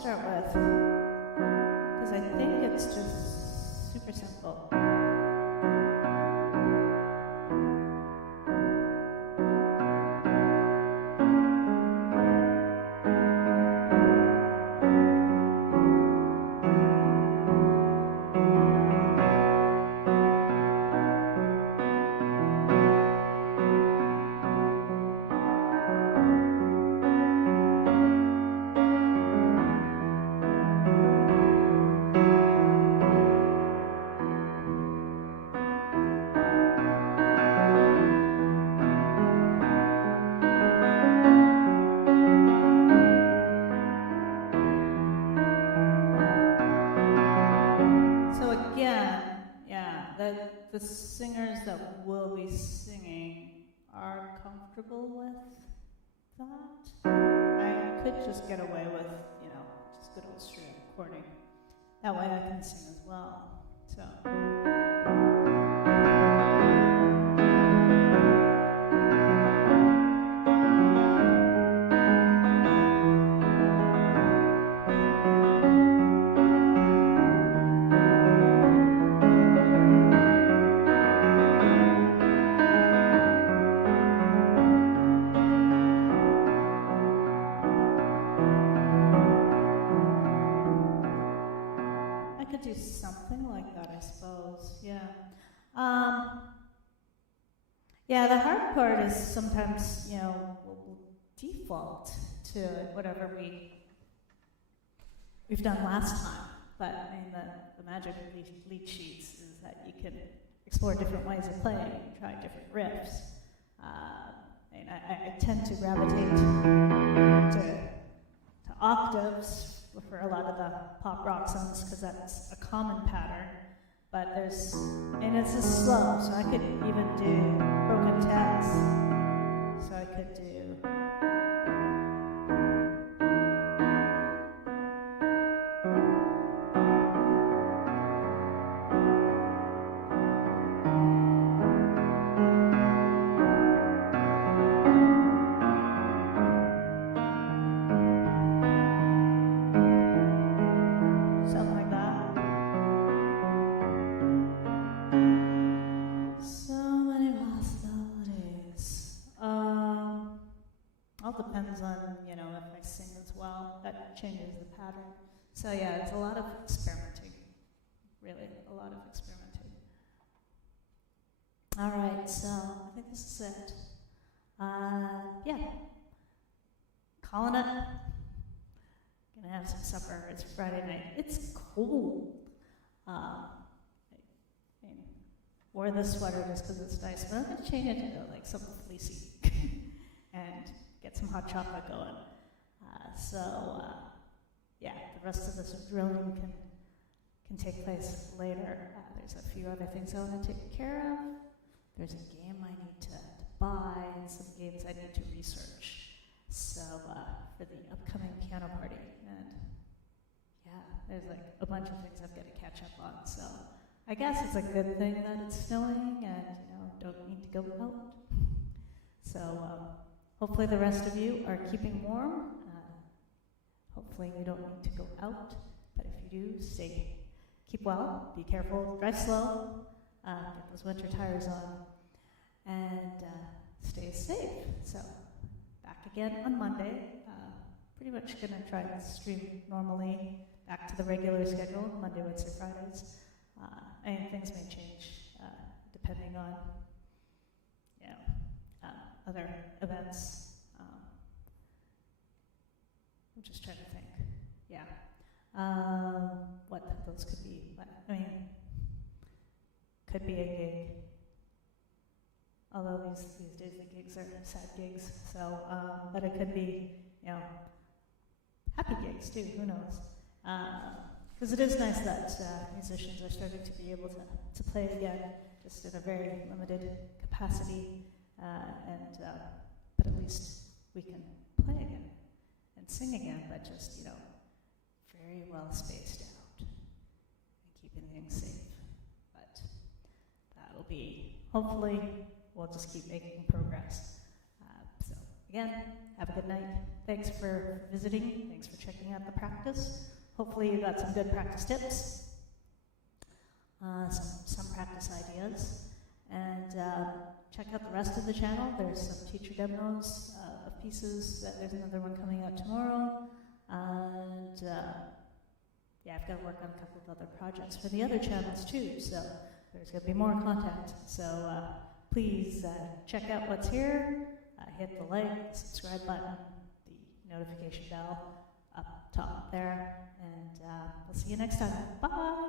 Start with, because I think it's just super simple. comfortable with that. I could just get away with, just good old string recording. That way I can sing as well. So. Do something like that, I suppose. Yeah. The hard part is sometimes, we'll default to whatever we've done last time. But I mean, the magic of lead sheets is that you can explore different ways of playing and try different riffs. I tend to gravitate to octaves for a lot of the pop rock songs because that's a common pattern, but it's just slow, so I could even do broken tenths. So I could do. Depends on, if I sing as well. That changes the pattern. So yeah, it's a lot of experimenting. Really, a lot of experimenting. All right, so I think this is it. Calling it. Gonna have some supper. It's Friday night. It's cold. I wore this sweater just because it's nice, but I'm gonna change it to like something fleecy. And get some hot chocolate going. The rest of this drilling can take place later. There's a few other things I want to take care of. There's a game I need to buy and some games I need to research. So for the upcoming piano party, and there's like a bunch of things I've got to catch up on. So I guess it's a good thing that it's snowing and don't need to go out. So. Hopefully the rest of you are keeping warm. Hopefully you don't need to go out, but if you do, keep well, be careful, drive slow, get those winter tires on, and stay safe. So, back again on Monday. Pretty much going to try to stream normally, back to the regular schedule, Monday, Wednesday, Fridays. And things may change depending on other events. I'm just trying to think. What those could be. Could be a gig. Although these days the gigs are sad gigs. So, but it could be, happy gigs too. Who knows? Because it is nice that musicians are starting to be able to play again, just in a very limited capacity. But at least we can play again and sing again, but just, very well spaced out and keeping things safe. But that'll be, hopefully, we'll just keep making progress. So again, have a good night. Thanks for visiting. Thanks for checking out the practice. Hopefully you got some good practice tips, some practice ideas. And check out the rest of the channel. There's some teacher demos of pieces. There's another one coming out tomorrow. And I've got to work on a couple of other projects for the other channels too. So there's going to be more content. So please check out what's here. Hit the like, subscribe button, the notification bell up top there. And we'll see you next time. Bye.